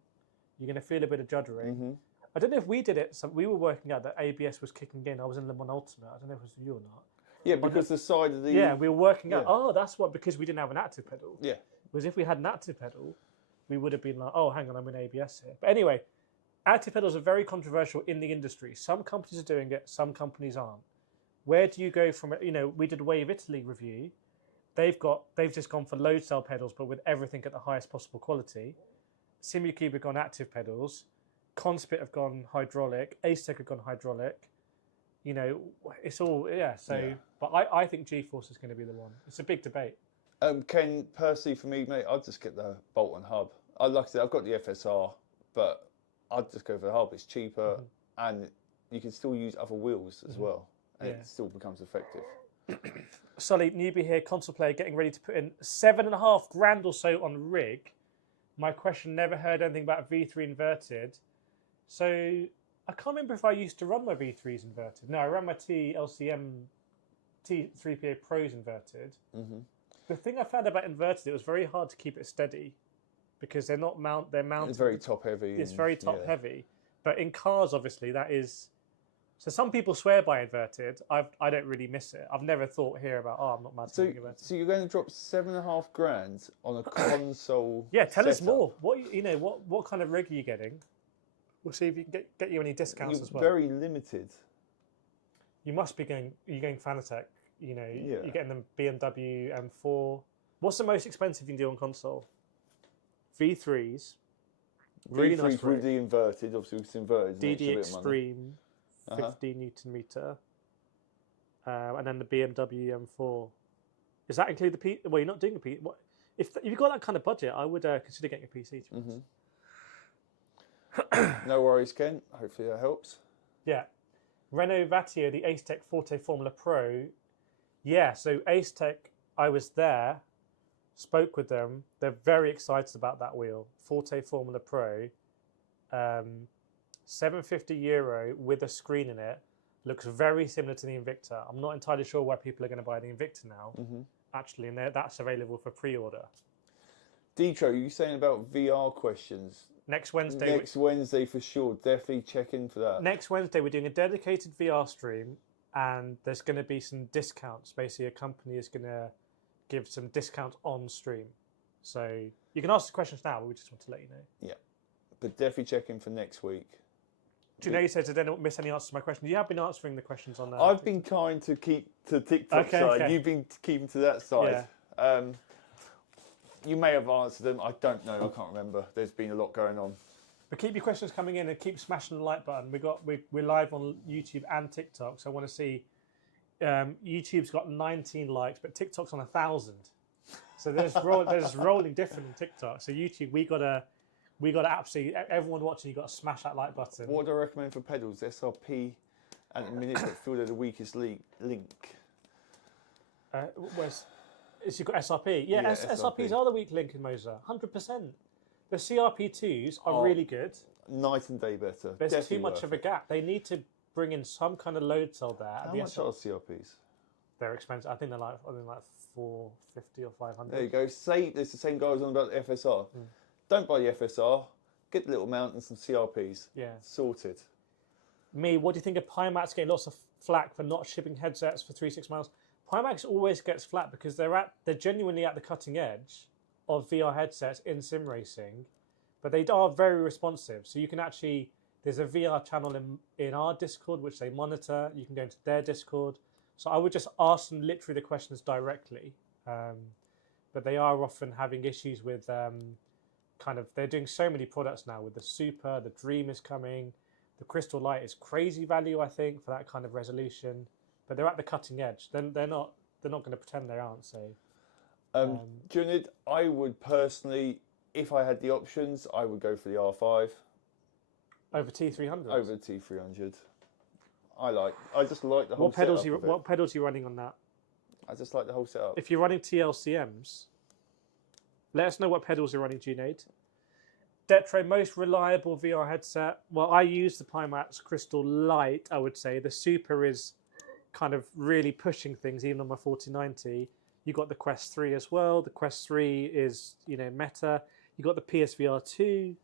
You're going to feel a bit of juddering. Mm-hmm. I don't know if we did it. So we were working out that ABS was kicking in. I was in Le Mans Ultimate. I don't know if it was you or not. Yeah, because the side of the... Yeah, we were working out, oh, that's what, because we didn't have an active pedal. Yeah. Because if we had an active pedal, we would have been like, oh, hang on, I'm in ABS here. But anyway, active pedals are very controversial in the industry. Some companies are doing it, some companies aren't. Where do you go from it? You know, we did Wave Italy review. They've just gone for load cell pedals, but with everything at the highest possible quality. Simucube have gone active pedals. Conspit have gone hydraulic. Acetec have gone hydraulic. You know, it's all, But I think G-Force is going to be the one. It's a big debate. Ken, personally for me, mate, I'd just get the Bolt-on hub. Like I said, I've got the FSR, but I'd just go for the hub. It's cheaper, and you can still use other wheels as well, and it still becomes effective. Sully, newbie here, console player, getting ready to put in $7.5 grand or so on rig. My question, never heard anything about V3 inverted. So I can't remember if I used to run my V3s inverted. No, I ran my T-LCM T3PA Pros inverted. Mm-hmm. The thing I found about inverted, it was very hard to keep it steady because they're mounted. It's very top heavy. It's very top heavy. But in cars, obviously, that is... So some people swear by inverted. I don't really miss it. I've never thought here about, I'm not mad at inverted. So you're going to drop $7.5 grand on a console tell us more. What kind of rig are you getting? We'll see if you can get you any discounts as well. Very limited. You must be going. You're going Fanatec. You know, you're getting them BMW M4. What's the most expensive you can do on console? V3s. Really nice with the inverted. Obviously, it's inverted. DD Extreme, 50 Newton meter, and then the BMW M4. Does that include the P? Well, you're not doing the P. What if you've got that kind of budget? I would consider getting a PC. No worries, Ken. Hopefully that helps. Yeah. Renault Vatio, the Acetec Forte Formula Pro. Yeah, so Acetec, I was there, spoke with them. They're very excited about that wheel. Forte Formula Pro. €750 with a screen in it. Looks very similar to the Invicta. I'm not entirely sure why people are going to buy the Invicta now, actually, and that's available for pre-order. Detro, you saying about VR questions? Next Wednesday. Next Wednesday for sure. Definitely check in for that. Next Wednesday, we're doing a dedicated VR stream, and there's going to be some discounts. Basically, a company is going to give some discounts on stream. So you can ask the questions now, but we just want to let you know. Yeah, but definitely check in for next week. Do you know you said I didn't miss any answers to my questions? You have been answering the questions on that. I've been trying to keep to TikTok side. Okay. You've been keeping to that side. Yeah. You may have answered them. I don't know. I can't remember. There's been a lot going on. But keep your questions coming in and keep smashing the like button. We're live on YouTube and TikTok, so I want to see. YouTube's got 19 likes, but TikTok's on 1,000. So there's rolling different in TikTok. So YouTube, we got to absolutely, everyone watching, you got to smash that like button. What do I recommend for pedals? SRP at the minute, but feel they're the weakest link. You've got SRP. Yeah, SRPs are the weak link in Moser, 100%. The CRP2s are really good. Night and day better. There's definitely too much of a gap. They need to bring in some kind of load cell there. How much are CRPs? They're expensive. I think they're like $450 or $500. There you go. Say it's the same guy who's on about the FSR. Don't buy the FSR. Get the little mount and some CRPs. Yeah. Sorted. What do you think of Pimax getting lots of flack for not shipping headsets for 3-6 miles? Pimax always gets flack because they're genuinely at the cutting edge of VR headsets in sim racing, but they are very responsive. So you can actually, there's a VR channel in our Discord which they monitor. You can go into their Discord. So I would just ask them literally the questions directly. But they are often having issues with they're doing so many products now with the Super, the Dream is coming. The Crystal Light is crazy value, I think, for that kind of resolution. But they're at the cutting edge. Then they're not going to pretend they aren't. So, Junid, I would personally, if I had the options, I would go for the R5 over T300. Over T300. I just like the whole setup. What pedals are you running on that? I just like the whole setup. If you're running TLCMs, let us know what pedals you're running, Junaid. Detro, most reliable VR headset. Well, I use the Pimax Crystal Lite, I would say. The Super is kind of really pushing things, even on my 4090. You got the Quest 3 as well. The Quest 3 is, Meta. You got the PSVR 2.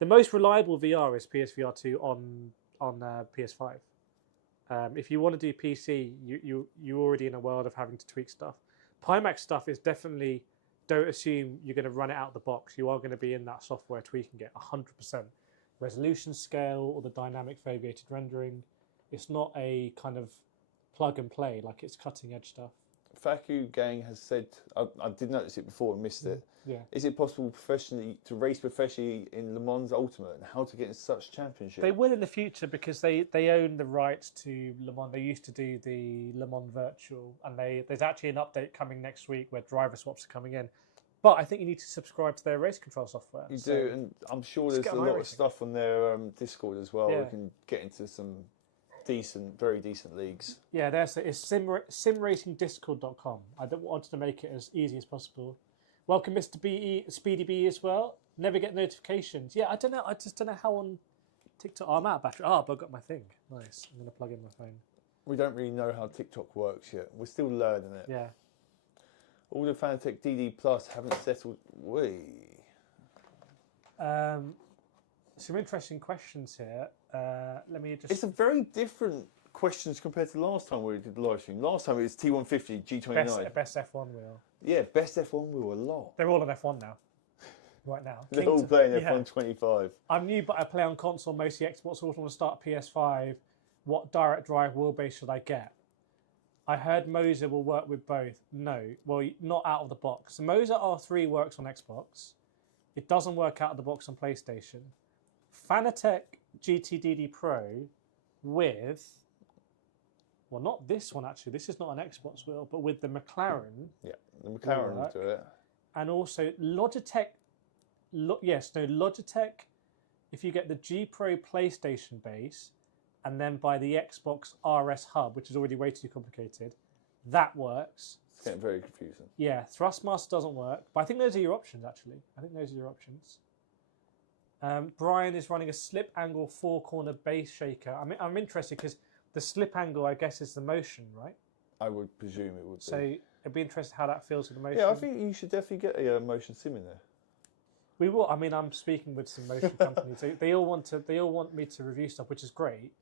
The most reliable VR is PSVR 2 on PS5. If you want to do PC, you're already in a world of having to tweak stuff. Pimax stuff is definitely, don't assume you're going to run it out of the box. You are going to be in that software tweaking it 100%. Resolution scale or the dynamic foveated rendering. It's not a kind of plug and play, like it's cutting edge stuff. Faku Gang has said, I did notice it before and missed it. Yeah. Is it possible to race professionally in Le Mans Ultimate, and how to get in such championship? They will in the future because they own the rights to Le Mans. They used to do the Le Mans Virtual, and there's actually an update coming next week where driver swaps are coming in. But I think you need to subscribe to their race control software. You do, and I'm sure there's a lot of stuff on their Discord as well. We can get into some very decent leagues. Yeah, it's simracingdiscord.com. I wanted to make it as easy as possible. Welcome, Mr. Speedy B as well. Never get notifications. Yeah, I don't know. I just don't know how on TikTok. Oh, I'm out of battery. But I got my thing. Nice. I'm going to plug in my phone. We don't really know how TikTok works yet. We're still learning it. Yeah. All the Fanatec DD Plus haven't settled. Some interesting questions here. Let me just. It's a very different questions compared to last time we did the live stream. Last time it was T150 G29. Best F1 wheel. Yeah, best F1 wheel a lot. They're all on F1 now. Right now. They're all playing F1 25. I'm new, but I play on console, mostly Xbox. Also want to start PS5. What direct drive wheelbase should I get? I heard Moza will work with both. No, well, not out of the box. The Moza R3 works on Xbox. It doesn't work out of the box on PlayStation. Fanatec GTDD Pro with, well, not this one actually. This is not an Xbox wheel, but with the McLaren. Yeah, the McLaren will do it. And also Logitech. Logitech. If you get the G Pro PlayStation base, and then buy the Xbox RS Hub, which is already way too complicated, that works. It's getting very confusing. Yeah, Thrustmaster doesn't work, but I think those are your options, actually. I think those are your options. Brian is running a slip angle 4-corner base shaker. I'm interested because the slip angle, I guess, is the motion, right? I would presume it would be. So it'd be interesting how that feels with the motion. Yeah, I think you should definitely get a motion sim in there. We will. I mean, I'm speaking with some motion companies. They all want me to review stuff, which is great.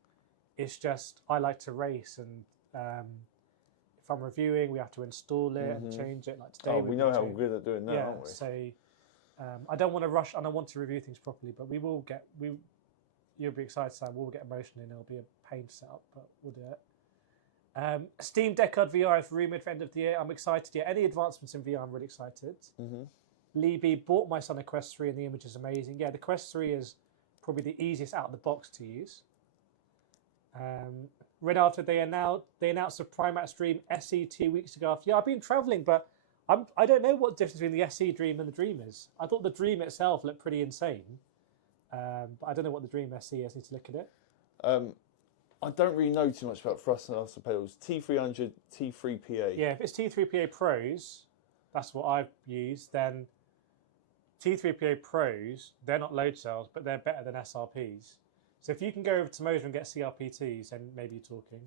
It's just I like to race, and if I'm reviewing, we have to install it and change it. Like today, we know how we're good at doing that, aren't we? So I don't want to rush, and I want to review things properly. But you'll be excited, Sam. We'll get emotional, and it'll be a pain to set up, but we'll do it. Steam Deck VR is rumored for end of the year. I'm excited. Yeah, any advancements in VR, I'm really excited. Lee B bought my son a Quest 3, and the image is amazing. Yeah, the Quest 3 is probably the easiest out of the box to use. Renato, they announced the Primax Dream SE 2 weeks ago. Yeah, I've been travelling, but I don't know what the difference between the SE Dream and the Dream is. I thought the Dream itself looked pretty insane, but I don't know what the Dream SE is. I need to look at it. I don't really know too much about thrust pedals. T300, T3PA. Yeah, if it's T3PA Pros, that's what I've used, then T3PA Pros, they're not load cells, but they're better than SRPs. So if you can go over to Moza and get CRPTs, then maybe you're talking.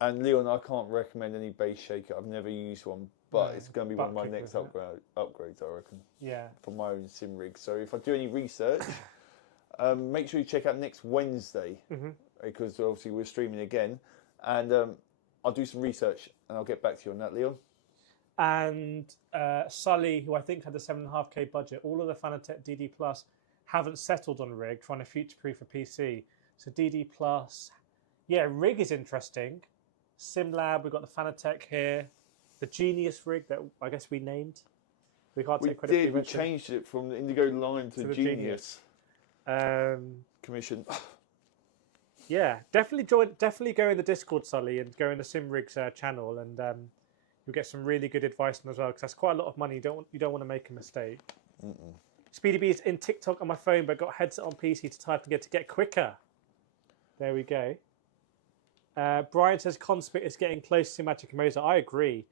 And Leon, I can't recommend any base shaker. I've never used one, but it's going to be one of my next upgrades, I reckon. Yeah. For my own sim rig. So if I do any research, make sure you check out next Wednesday, because obviously we're streaming again, and I'll do some research and I'll get back to you on that, Leon. And Sully, who I think had the 7.5K budget, all of the Fanatec DD Plus haven't settled on rig, trying to future-proof a PC. So DD Plus, yeah, rig is interesting. SimLab, we've got the Fanatec here. The Genius rig that I guess we named. We can't take credit. We changed it from the Indigo Line to Genius. Commission. Yeah, definitely go in the Discord, Sully, and go in the SimRigs channel, and you'll get some really good advice on as well, because that's quite a lot of money. You don't want to make a mistake. Speedy B is in TikTok on my phone, but got headset on PC to type and to get quicker. There we go. Brian says Conspit is getting close to Magic Moza. I agree.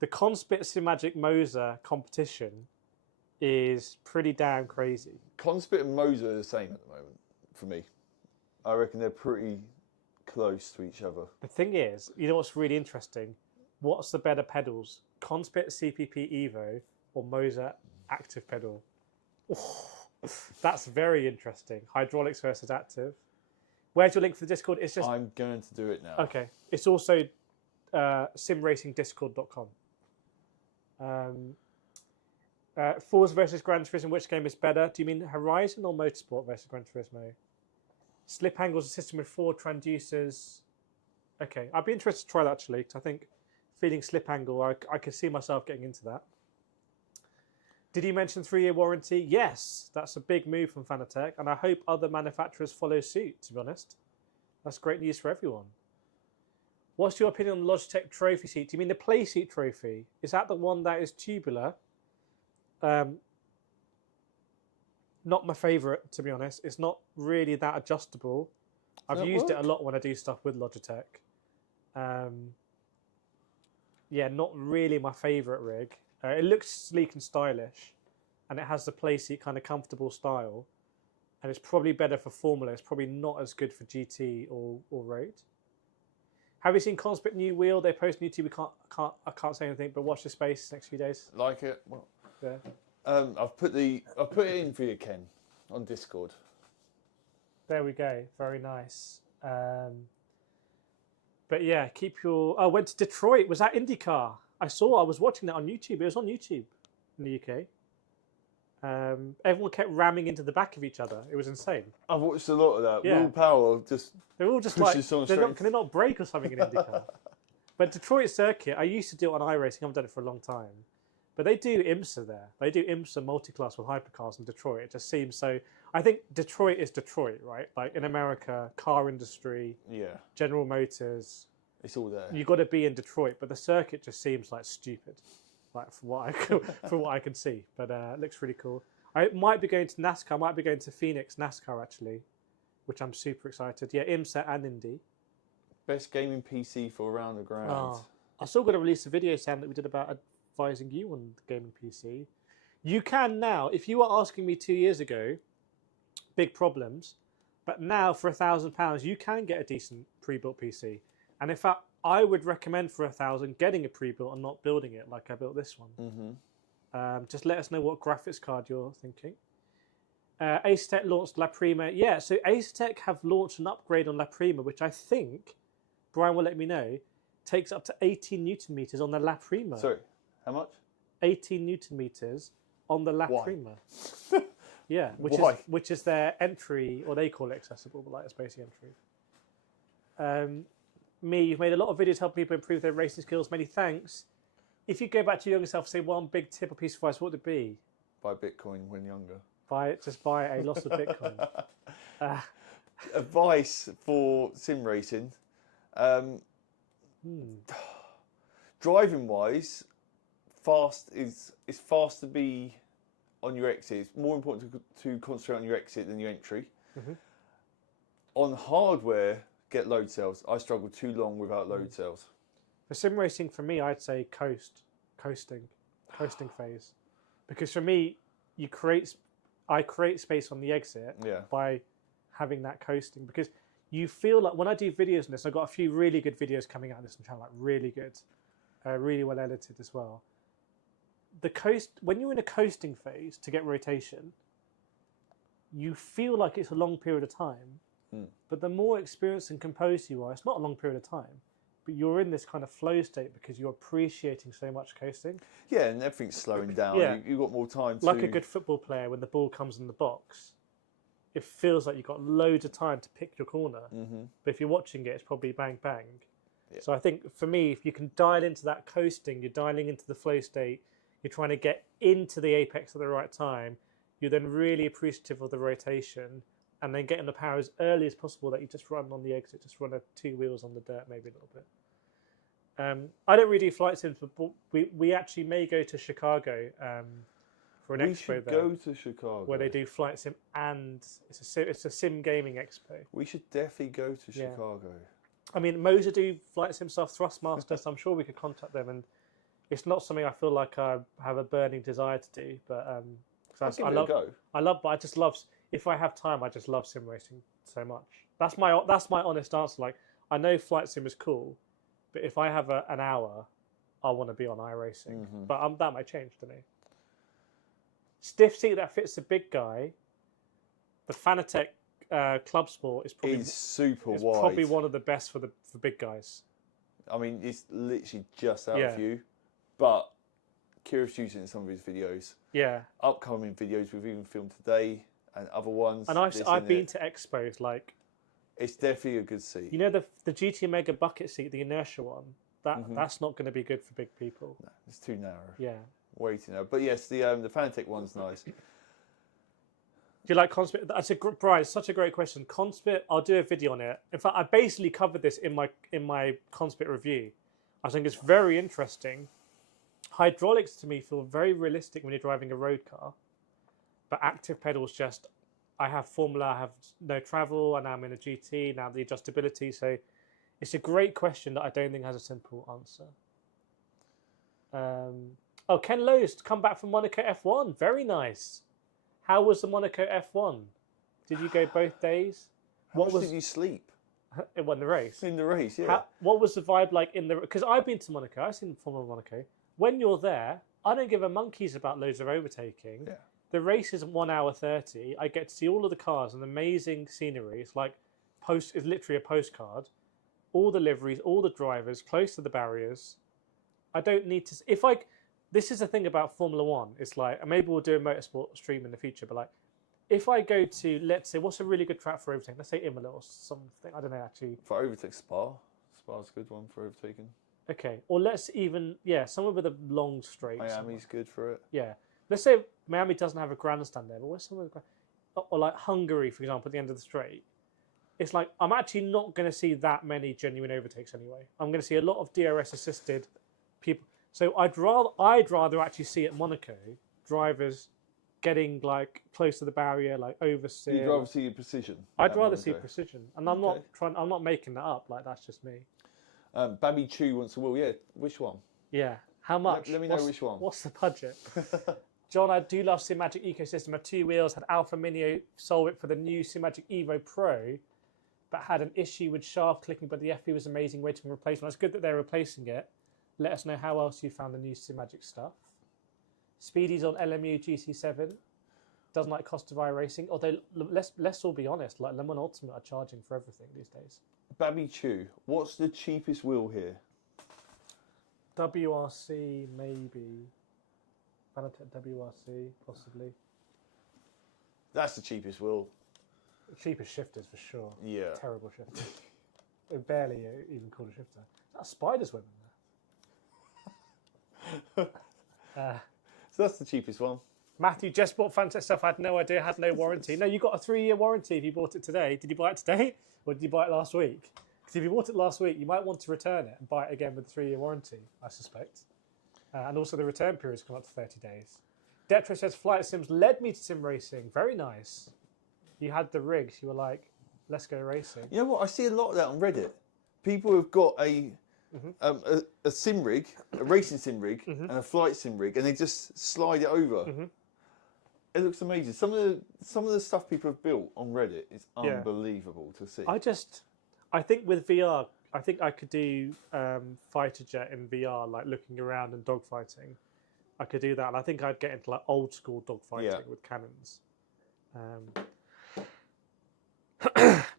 The Conspit Magic Moza competition is pretty damn crazy. Conspit and Moser are the same at the moment for me. I reckon they're pretty close to each other. The thing is, you know what's really interesting? What's the better pedals? Conspit CPP Evo or Moser Active Pedal? Oh, that's very interesting. Hydraulics versus active. Where's your link for the Discord? It's just. I'm going to do it now. Okay. It's also simracingdiscord.com. Forza versus Gran Turismo, which game is better? Do you mean Horizon or Motorsport versus Gran Turismo? Slip angles, a system with 4 transducers. Okay, I'd be interested to try that actually, because I think feeling slip angle, I could see myself getting into that. Did you mention 3-year warranty? Yes, that's a big move from Fanatec, and I hope other manufacturers follow suit, to be honest. That's great news for everyone. What's your opinion on the Logitech trophy seat? Do you mean the play seat trophy? Is that the one that is tubular? Not my favourite, to be honest. It's not really that adjustable. I've used it a lot when I do stuff with Logitech. Yeah, not really my favourite rig. It looks sleek and stylish, and it has the play seat kind of comfortable style, and it's probably better for Formula. It's probably not as good for GT or Road. Have you seen Conspit new wheel? They post on YouTube. I can't say anything, but watch the space next few days. Like it? Well, yeah. I've put it in for you, Ken, on Discord. There we go. Very nice. But yeah, keep your. I went to Detroit. Was that IndyCar? I was watching that on YouTube. It was on YouTube in the UK. Everyone kept ramming into the back of each other. It was insane. I've watched a lot of that. Yeah. Will Power they're all just like, can they not break or something in IndyCar? But Detroit Circuit, I used to do it on iRacing. I've done it for a long time. But they do IMSA there. They do IMSA multi-class with hypercars in Detroit. It just seems so. I think Detroit is Detroit, right? Like in America, car industry, General Motors. It's all there. You've got to be in Detroit, but the circuit just seems like stupid, like from what I can see. But it looks really cool. I might be going to NASCAR. I might be going to Phoenix NASCAR actually, which I'm super excited. Yeah, IMSA and Indy. Best gaming PC for around the ground. Oh, I still got to release a video, Sam, that we did about advising you on the gaming PC. You can now, if you were asking me 2 years ago, big problems, but now for £1,000 you can get a decent pre-built PC. And in fact, I would recommend for £1,000 getting a pre-built and not building it like I built this one. Mm-hmm. Just let us know what graphics card you're thinking. Asetek launched La Prima. Yeah, so Asetek have launched an upgrade on La Prima, which I think, Brian will let me know, takes up to 18 Newton meters on the La Prima. Sorry, how much? 18 Newton meters on the La Prima. Yeah, which is their entry, or they call it accessible, but like it's basically entry. You've made a lot of videos helping people improve their racing skills. Many thanks. If you go back to your younger self, say one big tip or piece of advice, what would it be? Buy Bitcoin when younger. Just buy a lot of Bitcoin. Advice for sim racing. Driving wise, it's fast to be on your exit. It's more important to concentrate on your exit than your entry. Mm-hmm. On hardware, get load cells. I struggled too long without load cells. For sim racing, for me, I'd say coasting phase, because for me, I create space on the exit by having that coasting, because you feel like when I do videos on this, I've got a few really good videos coming out on this channel, like really good, really well edited as well. When you're in a coasting phase to get rotation, you feel like it's a long period of time. But the more experienced and composed you are, it's not a long period of time, but you're in this kind of flow state because you're appreciating so much coasting. Yeah, and everything's slowing down. You've got more time to... Like a good football player, when the ball comes in the box, it feels like you've got loads of time to pick your corner. Mm-hmm. But if you're watching it, it's probably bang, bang. Yeah. So I think, for me, if you can dial into that coasting, you're dialing into the flow state, you're trying to get into the apex at the right time, you're then really appreciative of the rotation, and then getting the power as early as possible that you just run on the exit, just run 2 wheels on the dirt, maybe a little bit. I don't really do flight sims, but we actually may go to Chicago for an expo there. We should go to Chicago. Where they do flight sim and it's a sim gaming expo. We should definitely go to Chicago. I mean, Moser do flight sim stuff, Thrustmaster, so I'm sure we could contact them and It's not something I feel like I have a burning desire to do, but give it a go. But I just love. If I have time, I just love sim racing so much. That's my honest answer. Like, I know flight sim is cool, but if I have an hour, I want to be on iRacing. But that might change to me. Stiff seat that fits the big guy. The Fanatec Club Sport is probably super wide. Probably one of the best for big guys. I mean, it's literally just out of view, but Kyrgios using it in some of his videos. Yeah. Upcoming videos we've even filmed today and other ones. And I've been to expos. Like, it's definitely a good seat. You know the GT Mega bucket seat, the inertia one. That's not going to be good for big people. No, it's too narrow. Yeah. Way too narrow. But yes, the Fanatec one's nice. Do you like Conspit? That's Brian. It's such a great question. Conspit. I'll do a video on it. In fact, I basically covered this in my Conspit review. I think it's very interesting. Hydraulics to me feel very realistic when you're driving a road car, but active pedals just. I have Formula. I have no travel, and now I'm in a GT. Now the adjustability. So it's a great question that I don't think has a simple answer. Ken Lowe's come back from Monaco F1. Very nice. How was the Monaco F1? Did you go both days? How much did you sleep? It won the race. In the race, yeah. What was the vibe like in the... Because I've been to Monaco. I've seen Formula Monaco. When you're there, I don't give a monkeys about loads of overtaking. Yeah. The race is 1 hour 30. I get to see all of the cars and amazing scenery. It's like it's literally a postcard. All the liveries, all the drivers, close to the barriers. I don't need to... This is the thing about Formula One. It's like, maybe we'll do a motorsport stream in the future, but like, if I go to, let's say, what's a really good track for overtaking? Let's say Imola or something. I don't know, actually. For overtake, Spa. Spa's a good one for overtaking. Okay. Or let's even, somewhere with a long straight. Miami's good for it. Yeah. Let's say Miami doesn't have a grandstand there, but where's somewhere? Or like Hungary, for example, at the end of the straight. It's like, I'm actually not going to see that many genuine overtakes anyway. I'm going to see a lot of DRS-assisted people. So I'd rather actually see at Monaco drivers getting like close to the barrier, like oversteer. You'd rather see precision. I'd rather see precision, and I'm not making that up. Like, that's just me. Babby Chu wants a wheel. Yeah, which one? Yeah, how much? Let me know which one. What's the budget? John, I do love Simagic ecosystem. Had 2 wheels, had Alfa Mineo solve it for the new Simagic Evo Pro, but had an issue with shaft clicking. But the FE was amazing, waiting for replacement. It's good that they're replacing it. Let us know how else you found the new Simagic stuff. Speedy's on LMU GC7. Doesn't like cost of iRacing. Although, let's all be honest, like Le Mans Ultimate are charging for everything these days. Babby Chu, what's the cheapest wheel here? WRC, maybe. Fanatec WRC, possibly. That's the cheapest wheel. The cheapest shifters, for sure. Yeah. Terrible shifters. They're barely even called a shifter. That's spider's web in there. So that's the cheapest one. Matthew just bought Fanatec stuff. I had no idea, had no warranty. No, you got a 3-year warranty if you bought it today. Did you buy it today or did you buy it last week? Because if you bought it last week, you might want to return it and buy it again with a 3-year warranty, I suspect. And also the return period's come up to 30 days. Detro says, Flight Sims led me to sim racing. Very nice. You had the rigs. You were like, let's go racing. You know what? I see a lot of that on Reddit. People have got a sim rig, a racing sim rig, and a flight sim rig, and they just slide it over. It looks amazing. Some of the stuff people have built on Reddit is unbelievable to see. I think with VR, I think I could do fighter jet in VR, like looking around and dogfighting. I could do that, and I think I'd get into like old school dogfighting with cannons.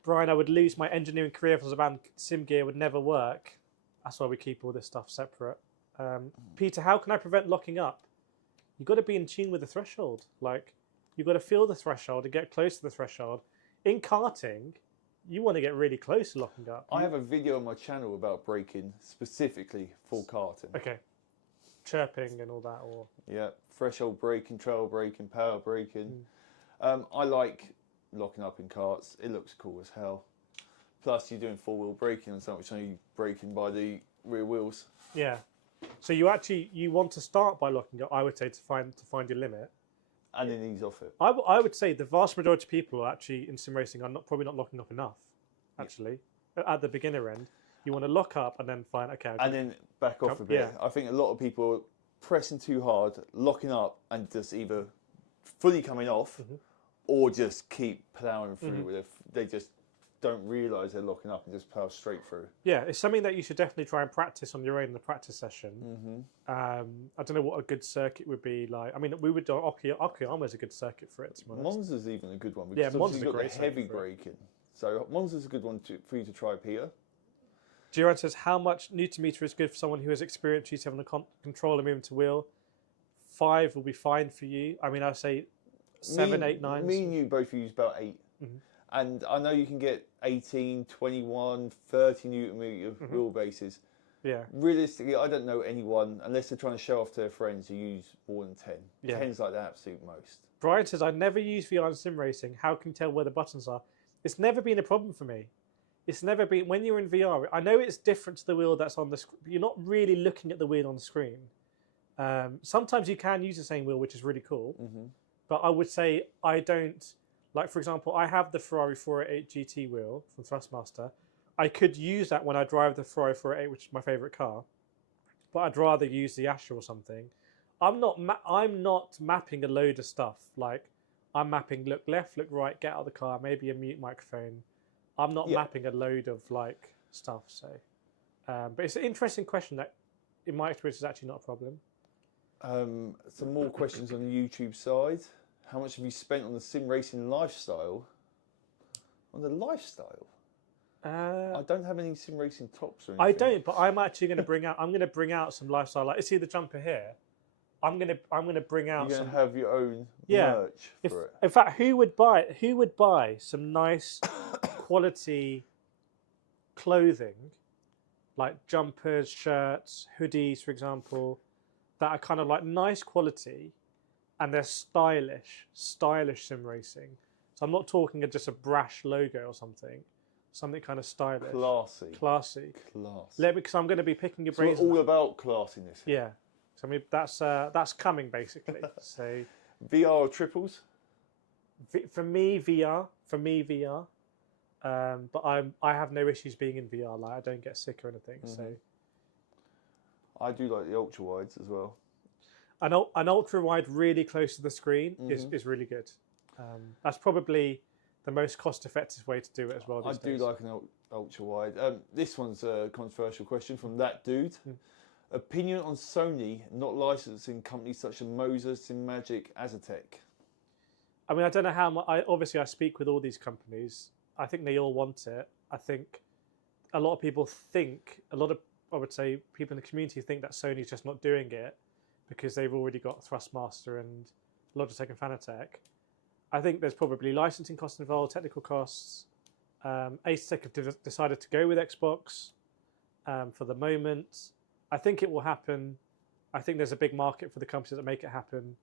Brian, I would lose my engineering career if I was a band. Sim gear would never work. That's why we keep all this stuff separate. Peter, how can I prevent locking up? You've got to be in tune with the threshold. Like, you've got to feel the threshold and get close to the threshold. In karting, you want to get really close to locking up. I have a video on my channel about braking specifically for karting. Okay. Chirping and all that, or threshold braking, trail braking, power braking. I like locking up in karts. It looks cool as hell. Plus, you're doing 4-wheel braking and something, so you're braking by the rear wheels. Yeah. So you want to start by locking up, I would say, to find your limit. And then ease off it. I would say the vast majority of people are actually in sim racing are probably not locking up enough, actually, at the beginner end. You want to lock up and then find, okay. And then back off a bit. Yeah. I think a lot of people are pressing too hard, locking up, and just either fully coming off or just keep ploughing through with it. They just don't realise they're locking up and just plough straight through. Yeah, it's something that you should definitely try and practice on your own in the practice session. I don't know what a good circuit would be like. I mean, we would do Okayama's a good circuit for it, to be honest. Monza's even a good one. Yeah, Monza's you've a got great the heavy circuit for it. braking. So Monza's a good one for you to try, Peter. Duran says, how much Newton meter is good for someone who has experience using the controller moving to wheel? 5 will be fine for you. I mean, I'd say 7, 8, 9. Me and you both use about 8. And I know you can get 18, 21, 30 Newton meter wheelbases. Yeah. Realistically, I don't know anyone, unless they're trying to show off to their friends, who use more than 10. Yeah. 10's like the absolute most. Brian says, I never use VR in sim racing. How can you tell where the buttons are? It's never been a problem for me. It's never been, when you're in VR, I know it's different to the wheel that's on the screen, but you're not really looking at the wheel on the screen. Sometimes you can use the same wheel, which is really cool. But I would say I don't, like for example, I have the Ferrari 488 GT wheel from Thrustmaster. I could use that when I drive the Ferrari 488, which is my favourite car. But I'd rather use the Astra or something. I'm not mapping a load of stuff. Like, I'm mapping look left, look right, get out of the car, maybe a mute microphone. I'm not mapping a load of like stuff. So, but it's an interesting question that, in my experience, is actually not a problem. Some more questions on the YouTube side. How much have you spent on the sim racing lifestyle? On the lifestyle? I don't have any sim racing tops or anything. I don't, but I'm actually going to bring out. I'm going to bring out some lifestyle. Like, see the jumper here. I'm going to bring out. You're going to have your own merch for it. In fact, who would buy some nice quality clothing, like jumpers, shirts, hoodies, for example, that are kind of like nice quality, and they're stylish sim racing. So I'm not talking just a brash logo or something kind of stylish, classy. Because I'm going to be picking your brains. We're all about classiness. Yeah. So I mean, that's coming basically. So VR or triples? For me, VR. But I have no issues being in VR. Like, I don't get sick or anything. So I do like the ultra wides as well. An ultra wide really close to the screen is really good. That's probably the most cost effective way to do it as well. I do like an ultra wide. This one's a controversial question from that dude. Opinion on Sony not licensing companies such as Moser, SimMagic, Azatec? I mean, I don't know how much. Obviously, I speak with all these companies. I think they all want it. I think a lot of people think, I would say, people in the community think that Sony's just not doing it because they've already got Thrustmaster and Logitech and Fanatec. I think there's probably licensing costs involved, technical costs. Asetek have decided to go with Xbox for the moment. I think it will happen. I think there's a big market for the companies that make it happen.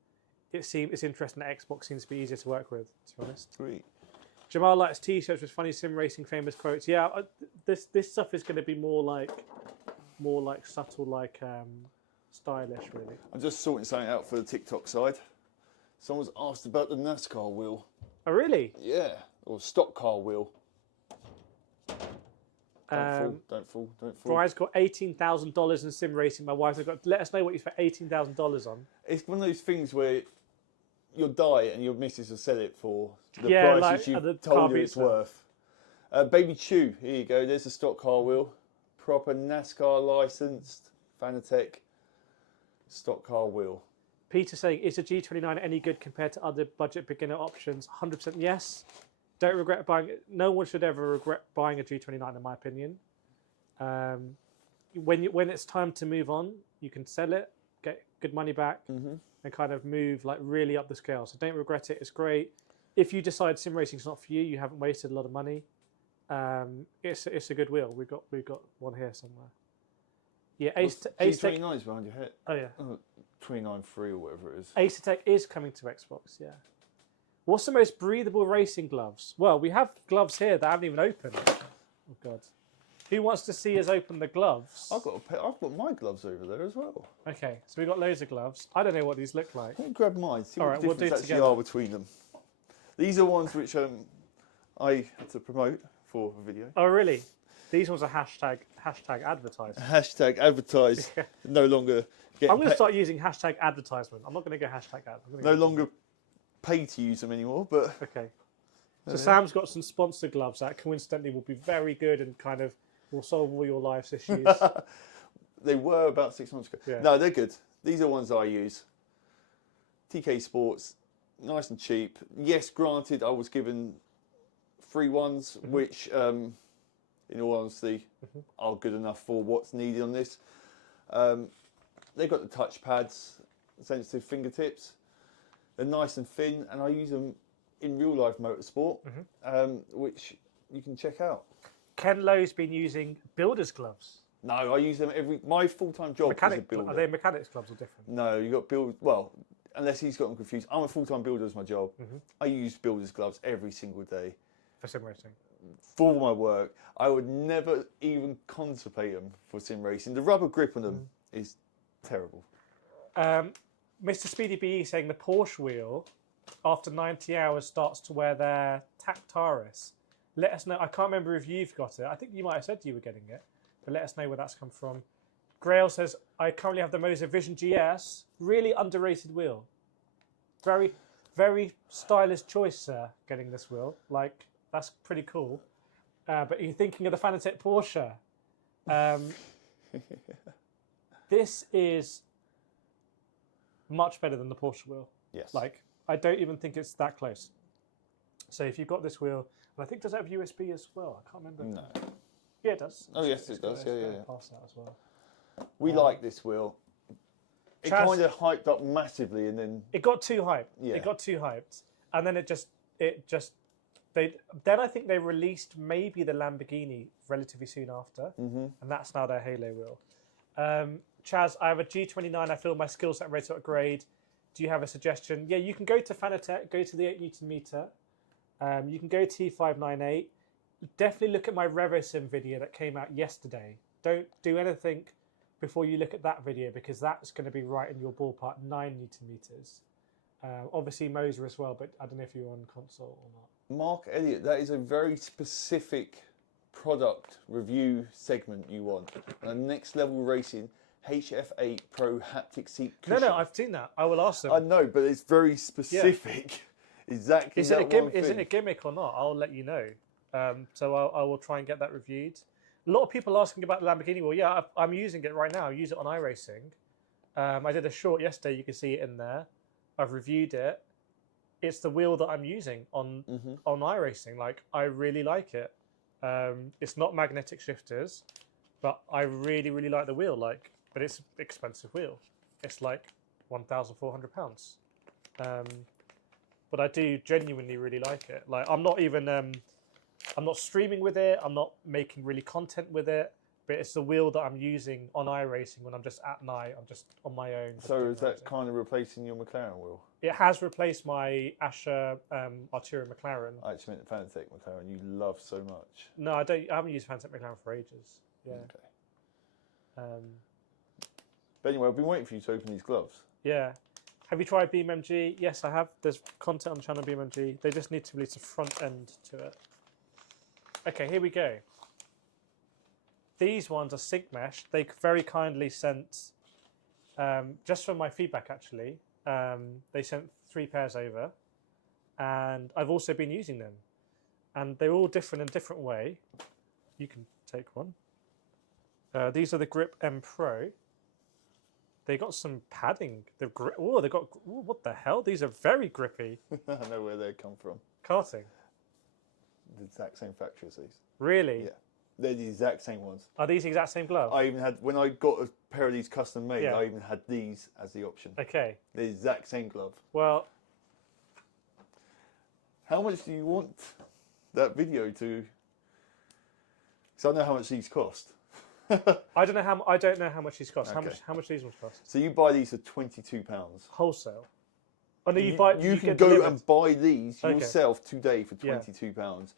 It's interesting that Xbox seems to be easier to work with, to be honest. Sweet. Jamal likes T-shirts with funny sim racing famous quotes. Yeah, this stuff is going to be more like subtle, like stylish, really. I'm just sorting something out for the TikTok side. Someone's asked about the NASCAR wheel. Oh, really? Yeah, or stock car wheel. Don't fall. Brian's got $18,000 in sim racing. My wife's got. Let us know what you spent $18,000 on. It's one of those things where you'll die and your missus will sell it for the prices you've told her it's worth. Baby Chew, here you go. There's a stock car wheel. Proper NASCAR licensed Fanatec stock car wheel. Peter saying, is the G29 any good compared to other budget beginner options? 100% yes. Don't regret buying it. No one should ever regret buying a G29, in my opinion. When it's time to move on, you can sell it, get good money back, and kind of move like really up the scale. So don't regret it. It's great. If you decide sim racing is not for you, you haven't wasted a lot of money. It's a good wheel. We've got one here somewhere. Yeah, G29 is behind your head. Oh yeah, 29.3 or whatever it is. Asetek is coming to Xbox. Yeah. What's the most breathable racing gloves? Well, we have gloves here that haven't even opened. Oh God. Who wants to see us open the gloves? I've got my gloves over there as well. Okay, so we've got loads of gloves. I don't know what these look like. Let me grab mine. See All what right, the difference actually are between them. These are ones which I had to promote for a video. Oh, really? These ones are hashtag advertisement. Hashtag advertise. No longer. I'm going to start using hashtag advertisement. I'm not going to go hashtag ad. No longer pay to use them anymore, but okay. So Sam's got some sponsor gloves that coincidentally will be very good and kind of will solve all your life's issues. They were about 6 months ago. Yeah. No, they're good. These are ones I use. TK Sports, nice and cheap. Yes, granted, I was given free ones, which, in all honesty, are good enough for what's needed on this. They've got the touch pads, sensitive fingertips. They're nice and thin, and I use them in real life motorsport, which you can check out. Ken Lowe's been using builder's gloves. No, I use them my full-time job is a builder. Are they mechanics gloves or different? No, you got unless he's got them confused. I'm a full-time builder as my job. I use builder's gloves every single day. For sim racing? For my work. I would never even contemplate them for sim racing. The rubber grip on them is terrible. Mr. Speedy BE saying the Porsche wheel, after 90 hours, starts to wear their Tactaris. Let us know. I can't remember if you've got it. I think you might have said you were getting it. But let us know where that's come from. Grail says, I currently have the Moser Vision GS. Really underrated wheel. Very, very stylish choice, sir, getting this wheel. Like, that's pretty cool. But you're thinking of the Fanatec Porsche. This is much better than the Porsche wheel. Yes. Like, I don't even think it's that close. So if you've got this wheel, and I think does it have USB as well? I can't remember. No. Yeah, it does. Oh, yes, it does. Yeah. Pass that as well. We like this wheel. It kind of hyped up massively, and then it got too hyped. Yeah. It got too hyped, and then then I think they released maybe the Lamborghini relatively soon after, and that's now their Halo wheel. Chaz, I have a G29. I feel my skill set ready to upgrade. Do you have a suggestion? Yeah, you can go to Fanatec, go to the 8 Newton meter. You can go T598. Definitely look at my RevoSim video that came out yesterday. Don't do anything before you look at that video because that's going to be right in your ballpark, 9 Newton meters. Obviously Moser as well, but I don't know if you're on console or not. Mark Elliott, that is a very specific product review segment you want. Next Level Racing HF8 Pro haptic seat cushion. No, I've seen that. I will ask them. I know, but it's very specific. Yeah. Exactly. Is it a gimmick or not? I'll let you know. So I will try and get that reviewed. A lot of people asking about the Lamborghini wheel. Yeah, I'm using it right now. I use it on iRacing. I did a short yesterday. You can see it in there. I've reviewed it. It's the wheel that I'm using on iRacing. Like, I really like it. It's not magnetic shifters, but I really, really like the wheel. Like, but it's an expensive wheel. It's like £1,400. But I do genuinely really like it. Like, I'm not even, I'm not streaming with it. I'm not making really content with it. But it's the wheel that I'm using on iRacing when I'm just at night. I'm just on my own. So is that kind of replacing your McLaren wheel? It has replaced my Asher Artura McLaren. I actually meant the Fanatec McLaren you love so much. No, I haven't used Fanatec McLaren for ages. Yeah. Okay. But anyway, I've been waiting for you to open these gloves. Yeah. Have you tried BeamMG? Yes, I have. There's content on the channel BeamMG. They just need to release a front end to it. Okay, here we go. These ones are Sync Mesh. They very kindly sent, just for my feedback actually, they sent 3 pairs over. And I've also been using them. And they're all different in a different way. You can take one. These are the Grip M Pro. They got some padding. They've got. Ooh, what the hell? These are very grippy. I know where they come from. Karting. The exact same factory as these. Really? Yeah. They're the exact same ones. Are these the exact same gloves? I even had, when I got a pair of these custom made, Yeah. I even had these as the option. Okay. The exact same glove. Well, how much do you want that video to? Because I know how much these cost. I don't know how much these cost. Okay. How much these ones cost? So you buy these for £22. Wholesale. Oh no, You can get go delivered. and buy these Okay. yourself today for £22.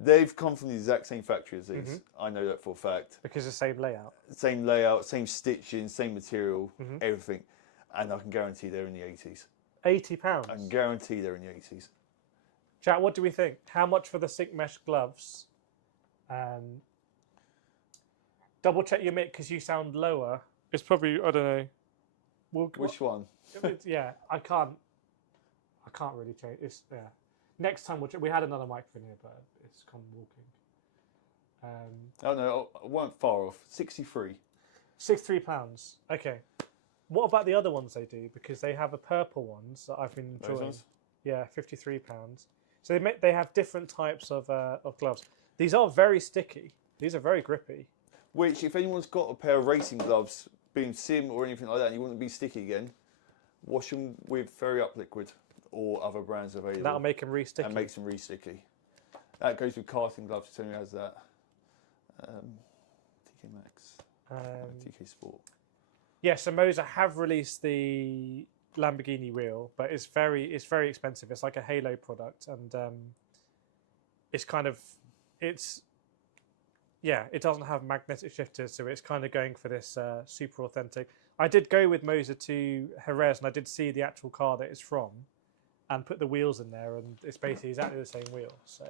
They've come from the exact same factory as these. I know that for a fact. Because it's the same layout. Same layout, same stitching, same material, everything. And I can guarantee they're in the 80s. £80. I can guarantee they're in the 80s. Jack, what do we think? How much for the Sync Mesh gloves? Double check your mic because you sound lower. It's probably, I don't know. Which one? Yeah, I can't really change. It's Next time we had another microphone here, but it's come walking. Oh no, I weren't far off. 63. £63. Okay. What about the other ones they do? Because they have a purple ones that I've been enjoying. Yeah, £53. So they have different types of gloves. These are very sticky. These are very grippy. Which, if anyone's got a pair of racing gloves, being sim or anything like that, and you want them to be sticky again, wash them with Fairy Up liquid or other brands available. That'll make them re-sticky. And makes them re-sticky. That goes with karting gloves too. Has that. TK Maxx, TK Sport. Yeah, so Moza have released the Lamborghini wheel, but it's very expensive. It's like a Halo product, and it doesn't have magnetic shifters, so it's kind of going for this super authentic. I did go with Moza to Jerez, and I did see the actual car that it's from, and put the wheels in there, and it's basically exactly the same wheel. So,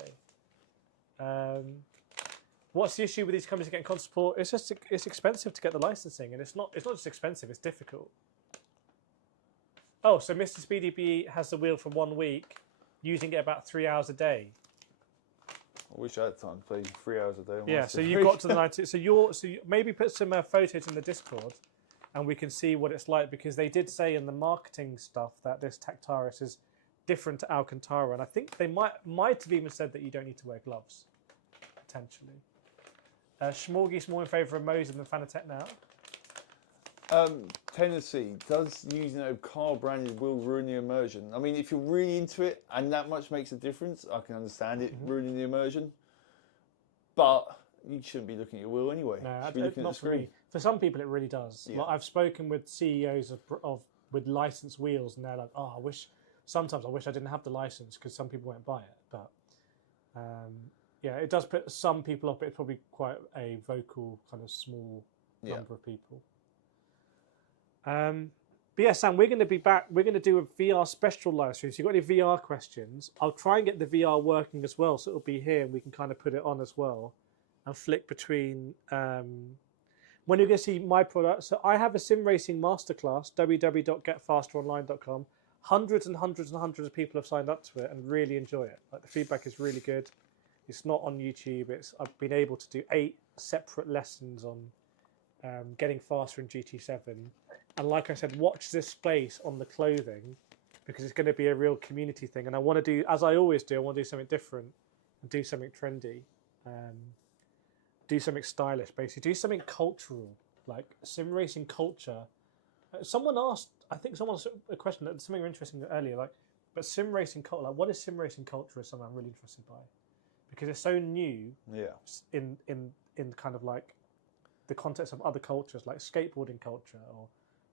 what's the issue with these companies getting constant support? It's expensive to get the licensing, and it's not just expensive; it's difficult. Oh, so Mr. Speedy B has the wheel for 1 week, using it about 3 hours a day. I wish I had time to play 3 hours a day. Yeah, so you got to the 90. So you maybe put some photos in the Discord, and we can see what it's like, because they did say in the marketing stuff that this Tactaris is different to Alcantara, and I think they might have even said that you don't need to wear gloves, potentially. Schmorgy's more in favour of Moza than Fanatec now. Tennessee, does using a car branded will ruin the immersion? I mean, if you're really into it and that much makes a difference, I can understand it ruining the immersion. But you shouldn't be looking at your wheel anyway. No, you should be looking at the screen. For some people, it really does. Yeah. Like, I've spoken with CEOs with licensed wheels, and they're like, "Oh, sometimes I wish I didn't have the license because some people won't buy it." But yeah, it does put some people off. But it's probably quite a vocal kind of small number of people. But yeah, Sam, we're going to be back. We're going to do a VR special live stream. So if you've got any VR questions, I'll try and get the VR working as well. So it'll be here and we can kind of put it on as well and flick between. When you're going to see my product. So I have a sim racing masterclass, www.getfasteronline.com. Hundreds and hundreds and hundreds of people have signed up to it and really enjoy it. Like, the feedback is really good. It's not on YouTube. I've been able to do 8 separate lessons on getting faster in GT7. And like I said, watch this space on the clothing, because it's going to be a real community thing. And I want to do, as I always do, I want to do something different and do something trendy, do something stylish, basically. Do something cultural, like sim racing culture. Someone asked, I think someone asked a question, something interesting earlier, like, but sim racing culture, like, what is sim racing culture is something I'm really interested by. Because it's so new in kind of like the context of other cultures, like skateboarding culture or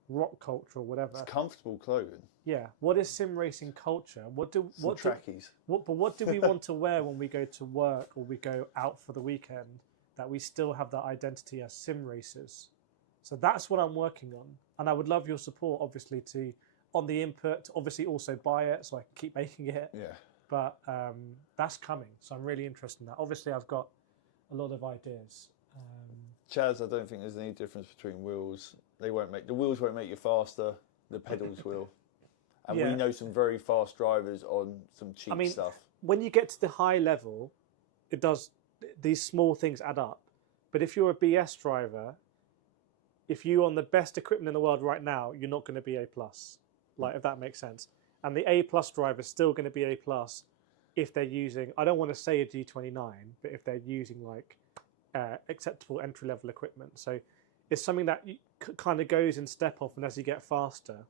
rock culture or whatever. It's comfortable clothing. Yeah. What is sim racing culture? Trackies. But what do we want to wear when we go to work or we go out for the weekend, that we still have that identity as sim racers? So that's what I'm working on, and I would love your support, obviously, on the input. To obviously, also buy it so I can keep making it. Yeah. But that's coming, so I'm really interested in that. Obviously, I've got a lot of ideas. Chaz, I don't think there's any difference between wheels. The wheels won't make you faster. The pedals will. And we know some very fast drivers on some cheap stuff. When you get to the high level, it does. These small things add up. But if you're a BS driver, if you're on the best equipment in the world right now, you're not going to be A+. Like, if that makes sense. And the A+ driver is still going to be A+ if they're using, I don't want to say a G29, but if they're using like acceptable entry-level equipment. So it's something that kind of goes in step off, and as you get faster,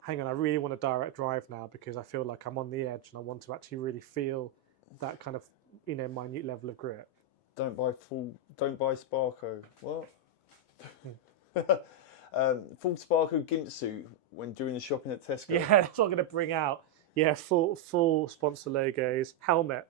hang on, I really want to direct drive now because I feel like I'm on the edge and I want to actually really feel that kind of minute level of grip. Don't buy Sparko. What? Full Sparko gimp suit when doing the shopping at Tesco. Yeah, that's what I'm going to bring out. Yeah, full sponsor logos, helmet.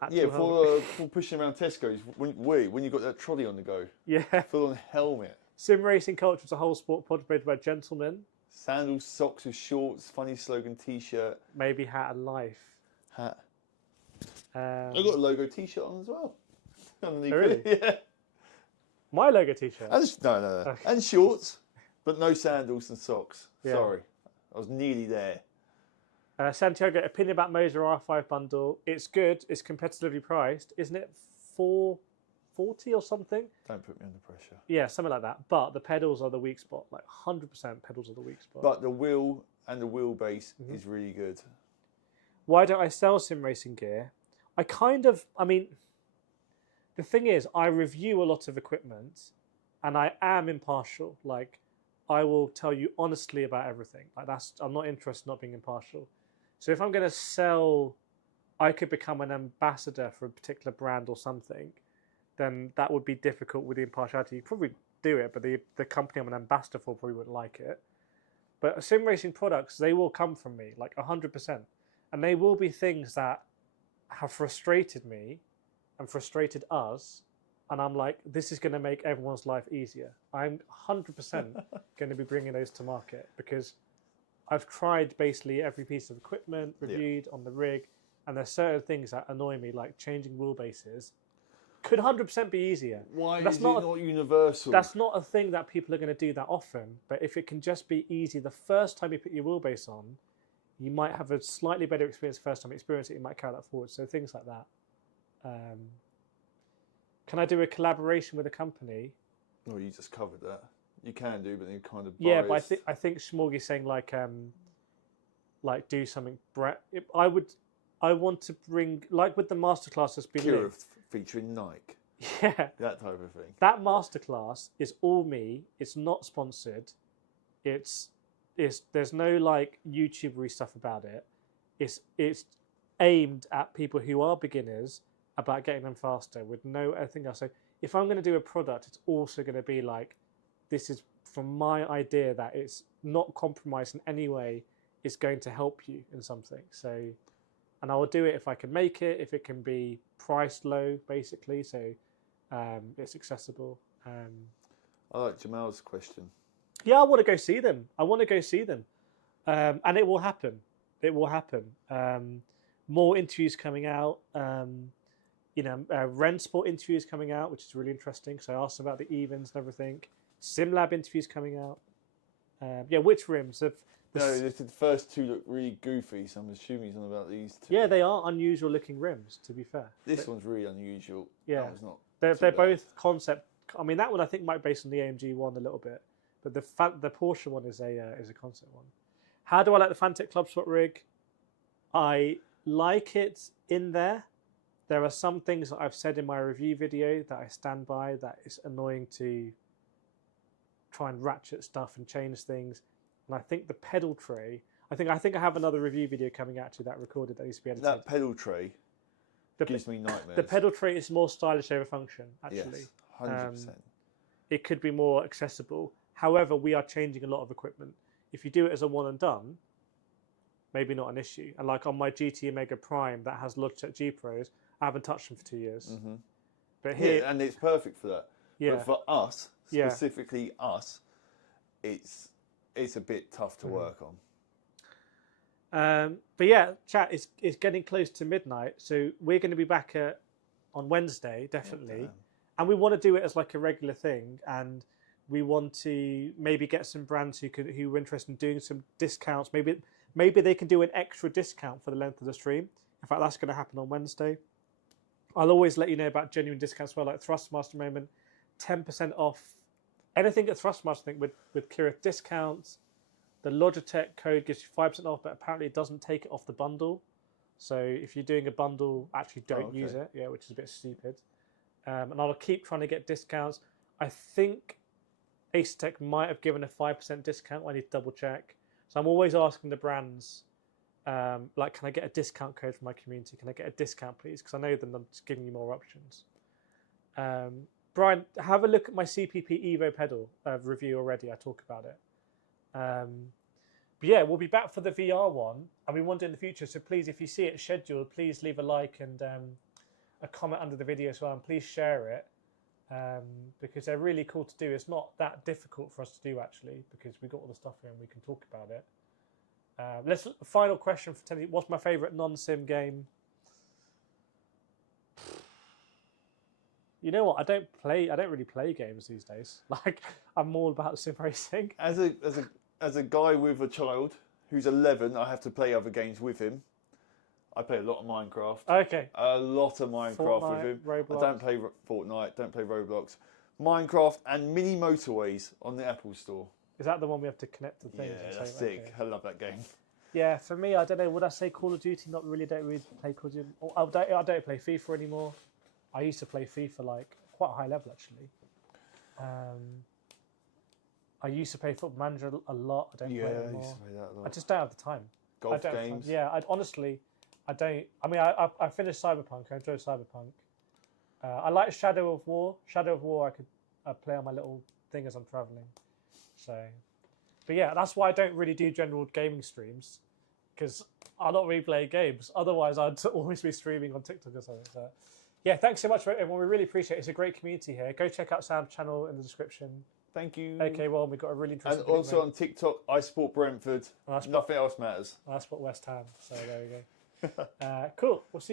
For pushing around Tesco's when you got that trolley on the go. Yeah. Full on helmet. Sim racing culture is a whole sport populated by gentlemen. Sandals, socks with shorts, funny slogan T-shirt. Maybe hat and life. Hat. I got a logo T-shirt on as well. Oh, really? Yeah. My logo t-shirt. No. And shorts, but no sandals and socks. Yeah. Sorry, I was nearly there. Santiago, opinion about Moser R5 bundle. It's good. It's competitively priced. Isn't it $440 or something? Don't put me under pressure. Yeah, something like that. But the pedals are the weak spot. Like 100% pedals are the weak spot. But the wheel and the wheelbase is really good. Why don't I sell sim racing gear? I mean, the thing is, I review a lot of equipment and I am impartial. Like, I will tell you honestly about everything. Like, I'm not interested in not being impartial. So if I'm going to sell, I could become an ambassador for a particular brand or something, then that would be difficult with the impartiality. You probably do it, but the company I'm an ambassador for probably wouldn't like it. But sim racing products, they will come from me, like 100%. And they will be things that have frustrated me and frustrated us. And I'm like, this is going to make everyone's life easier. I'm 100% going to be bringing those to market because I've tried basically every piece of equipment, reviewed on the rig, and there's certain things that annoy me, like changing wheelbases. Could 100% be easier. Why is it not universal? That's not a thing that people are going to do that often. But if it can just be easy the first time you put your wheelbase on, you might have a slightly better experience first time you experience it. You might carry that forward. So things like that. Can I do a collaboration with a company? No, you just covered that. You can do, but you're kind of biased. Yeah, but I think Smorgy's saying like do something. I want to bring, like with the masterclass that's been linked, featuring Nike. Yeah, that type of thing. That masterclass is all me. It's not sponsored. It's there's no like YouTubery stuff about it. It's aimed at people who are beginners about getting them faster with no anything else. So if I'm going to do a product, it's also going to be like, this is from my idea that it's not compromised in any way. It's going to help you in something. So, and I will do it if I can make it, if it can be priced low, basically. So it's accessible. I like Jamal's question. Yeah, I want to go see them. And it will happen. It will happen. More interviews coming out. Rennsport interviews coming out, which is really interesting. So I asked about the evens and everything. SimLab interviews coming out. Which rims? The first two look really goofy, so I'm assuming he's on about these two. Yeah, they are unusual looking rims, to be fair. This one's really unusual. Yeah. That one's not. They're both concept. I mean, that one I think might be based on the AMG one a little bit, but the Porsche one is a concept one. How do I like the Fantech Club Spot rig? I like it in there. There are some things that I've said in my review video that I stand by, that it's annoying to try and ratchet stuff and change things. And I think the pedal tray, I think I have another review video coming out to that recorded that needs to be edited. That pedal tray gives me nightmares. The pedal tray is more stylish over function, actually. Yes, 100%. It could be more accessible. However, we are changing a lot of equipment. If you do it as a one and done, maybe not an issue. And like on my GT Omega Prime that has Logitech G Pros, I haven't touched them for 2 years. Mm-hmm. But here, and it's perfect for that. Yeah. But for us, specifically us, it's a bit tough to work on. But yeah, chat, it's getting close to midnight, so we're going to be back on Wednesday, definitely. And we want to do it as like a regular thing, and we want to maybe get some brands who are interested in doing some discounts. Maybe they can do an extra discount for the length of the stream. In fact, that's going to happen on Wednesday. I'll always let you know about genuine discounts as well, like Thrustmaster moment, 10% off. Anything at Thrustmaster, I think, with Kirith discounts. The Logitech code gives you 5% off, but apparently it doesn't take it off the bundle. So if you're doing a bundle, actually don't use it, which is a bit stupid. And I'll keep trying to get discounts. I think Asetek might have given a 5% discount. I need to double check. So I'm always asking the brands, can I get a discount code from my community? Can I get a discount, please? Because I know that I'm just giving you more options. Brian, have a look at my CPP Evo pedal review already. I talk about it. But yeah, we'll be back for the VR one, and we want it in the future. So please, if you see it scheduled, please leave a like and a comment under the video as well, and please share it because they're really cool to do. It's not that difficult for us to do actually, because we got all the stuff here and we can talk about it. Final question for Teddy. What's my favourite non-sim game? You know what? I don't really play games these days. Like, I'm more about sim racing. As a guy with a child who's 11, I have to play other games with him. I play a lot of Minecraft. Okay. A lot of Minecraft Fortnite, with him. Roblox. I don't play Fortnite, don't play Roblox. Minecraft and Mini Motorways on the Apple Store. Is that the one we have to connect to things? Yeah, that's sick. Okay. I love that game. Yeah, for me, I don't know. Would I say Call of Duty? Not really. Don't really play Call of Duty. I don't play FIFA anymore. I used to play FIFA like quite a high level actually. I used to play Football Manager a lot. I don't play it anymore. I used to play that a lot. I just don't have the time. Golf games. Yeah, honestly, I don't. I mean, I finished Cyberpunk. I enjoyed Cyberpunk. I like Shadow of War. Shadow of War, I could play on my little thing as I'm traveling. So, but yeah, that's why I don't really do general gaming streams, because I don't really play games. Otherwise, I'd always be streaming on TikTok or something. So, yeah, thanks so much for everyone. We really appreciate it. It's a great community here. Go check out Sam's channel in the description. Thank you. Okay, well, we've got a really interesting. And also on TikTok, I support Brentford. Nothing else matters. I support West Ham. So there we go. Cool. We'll see you.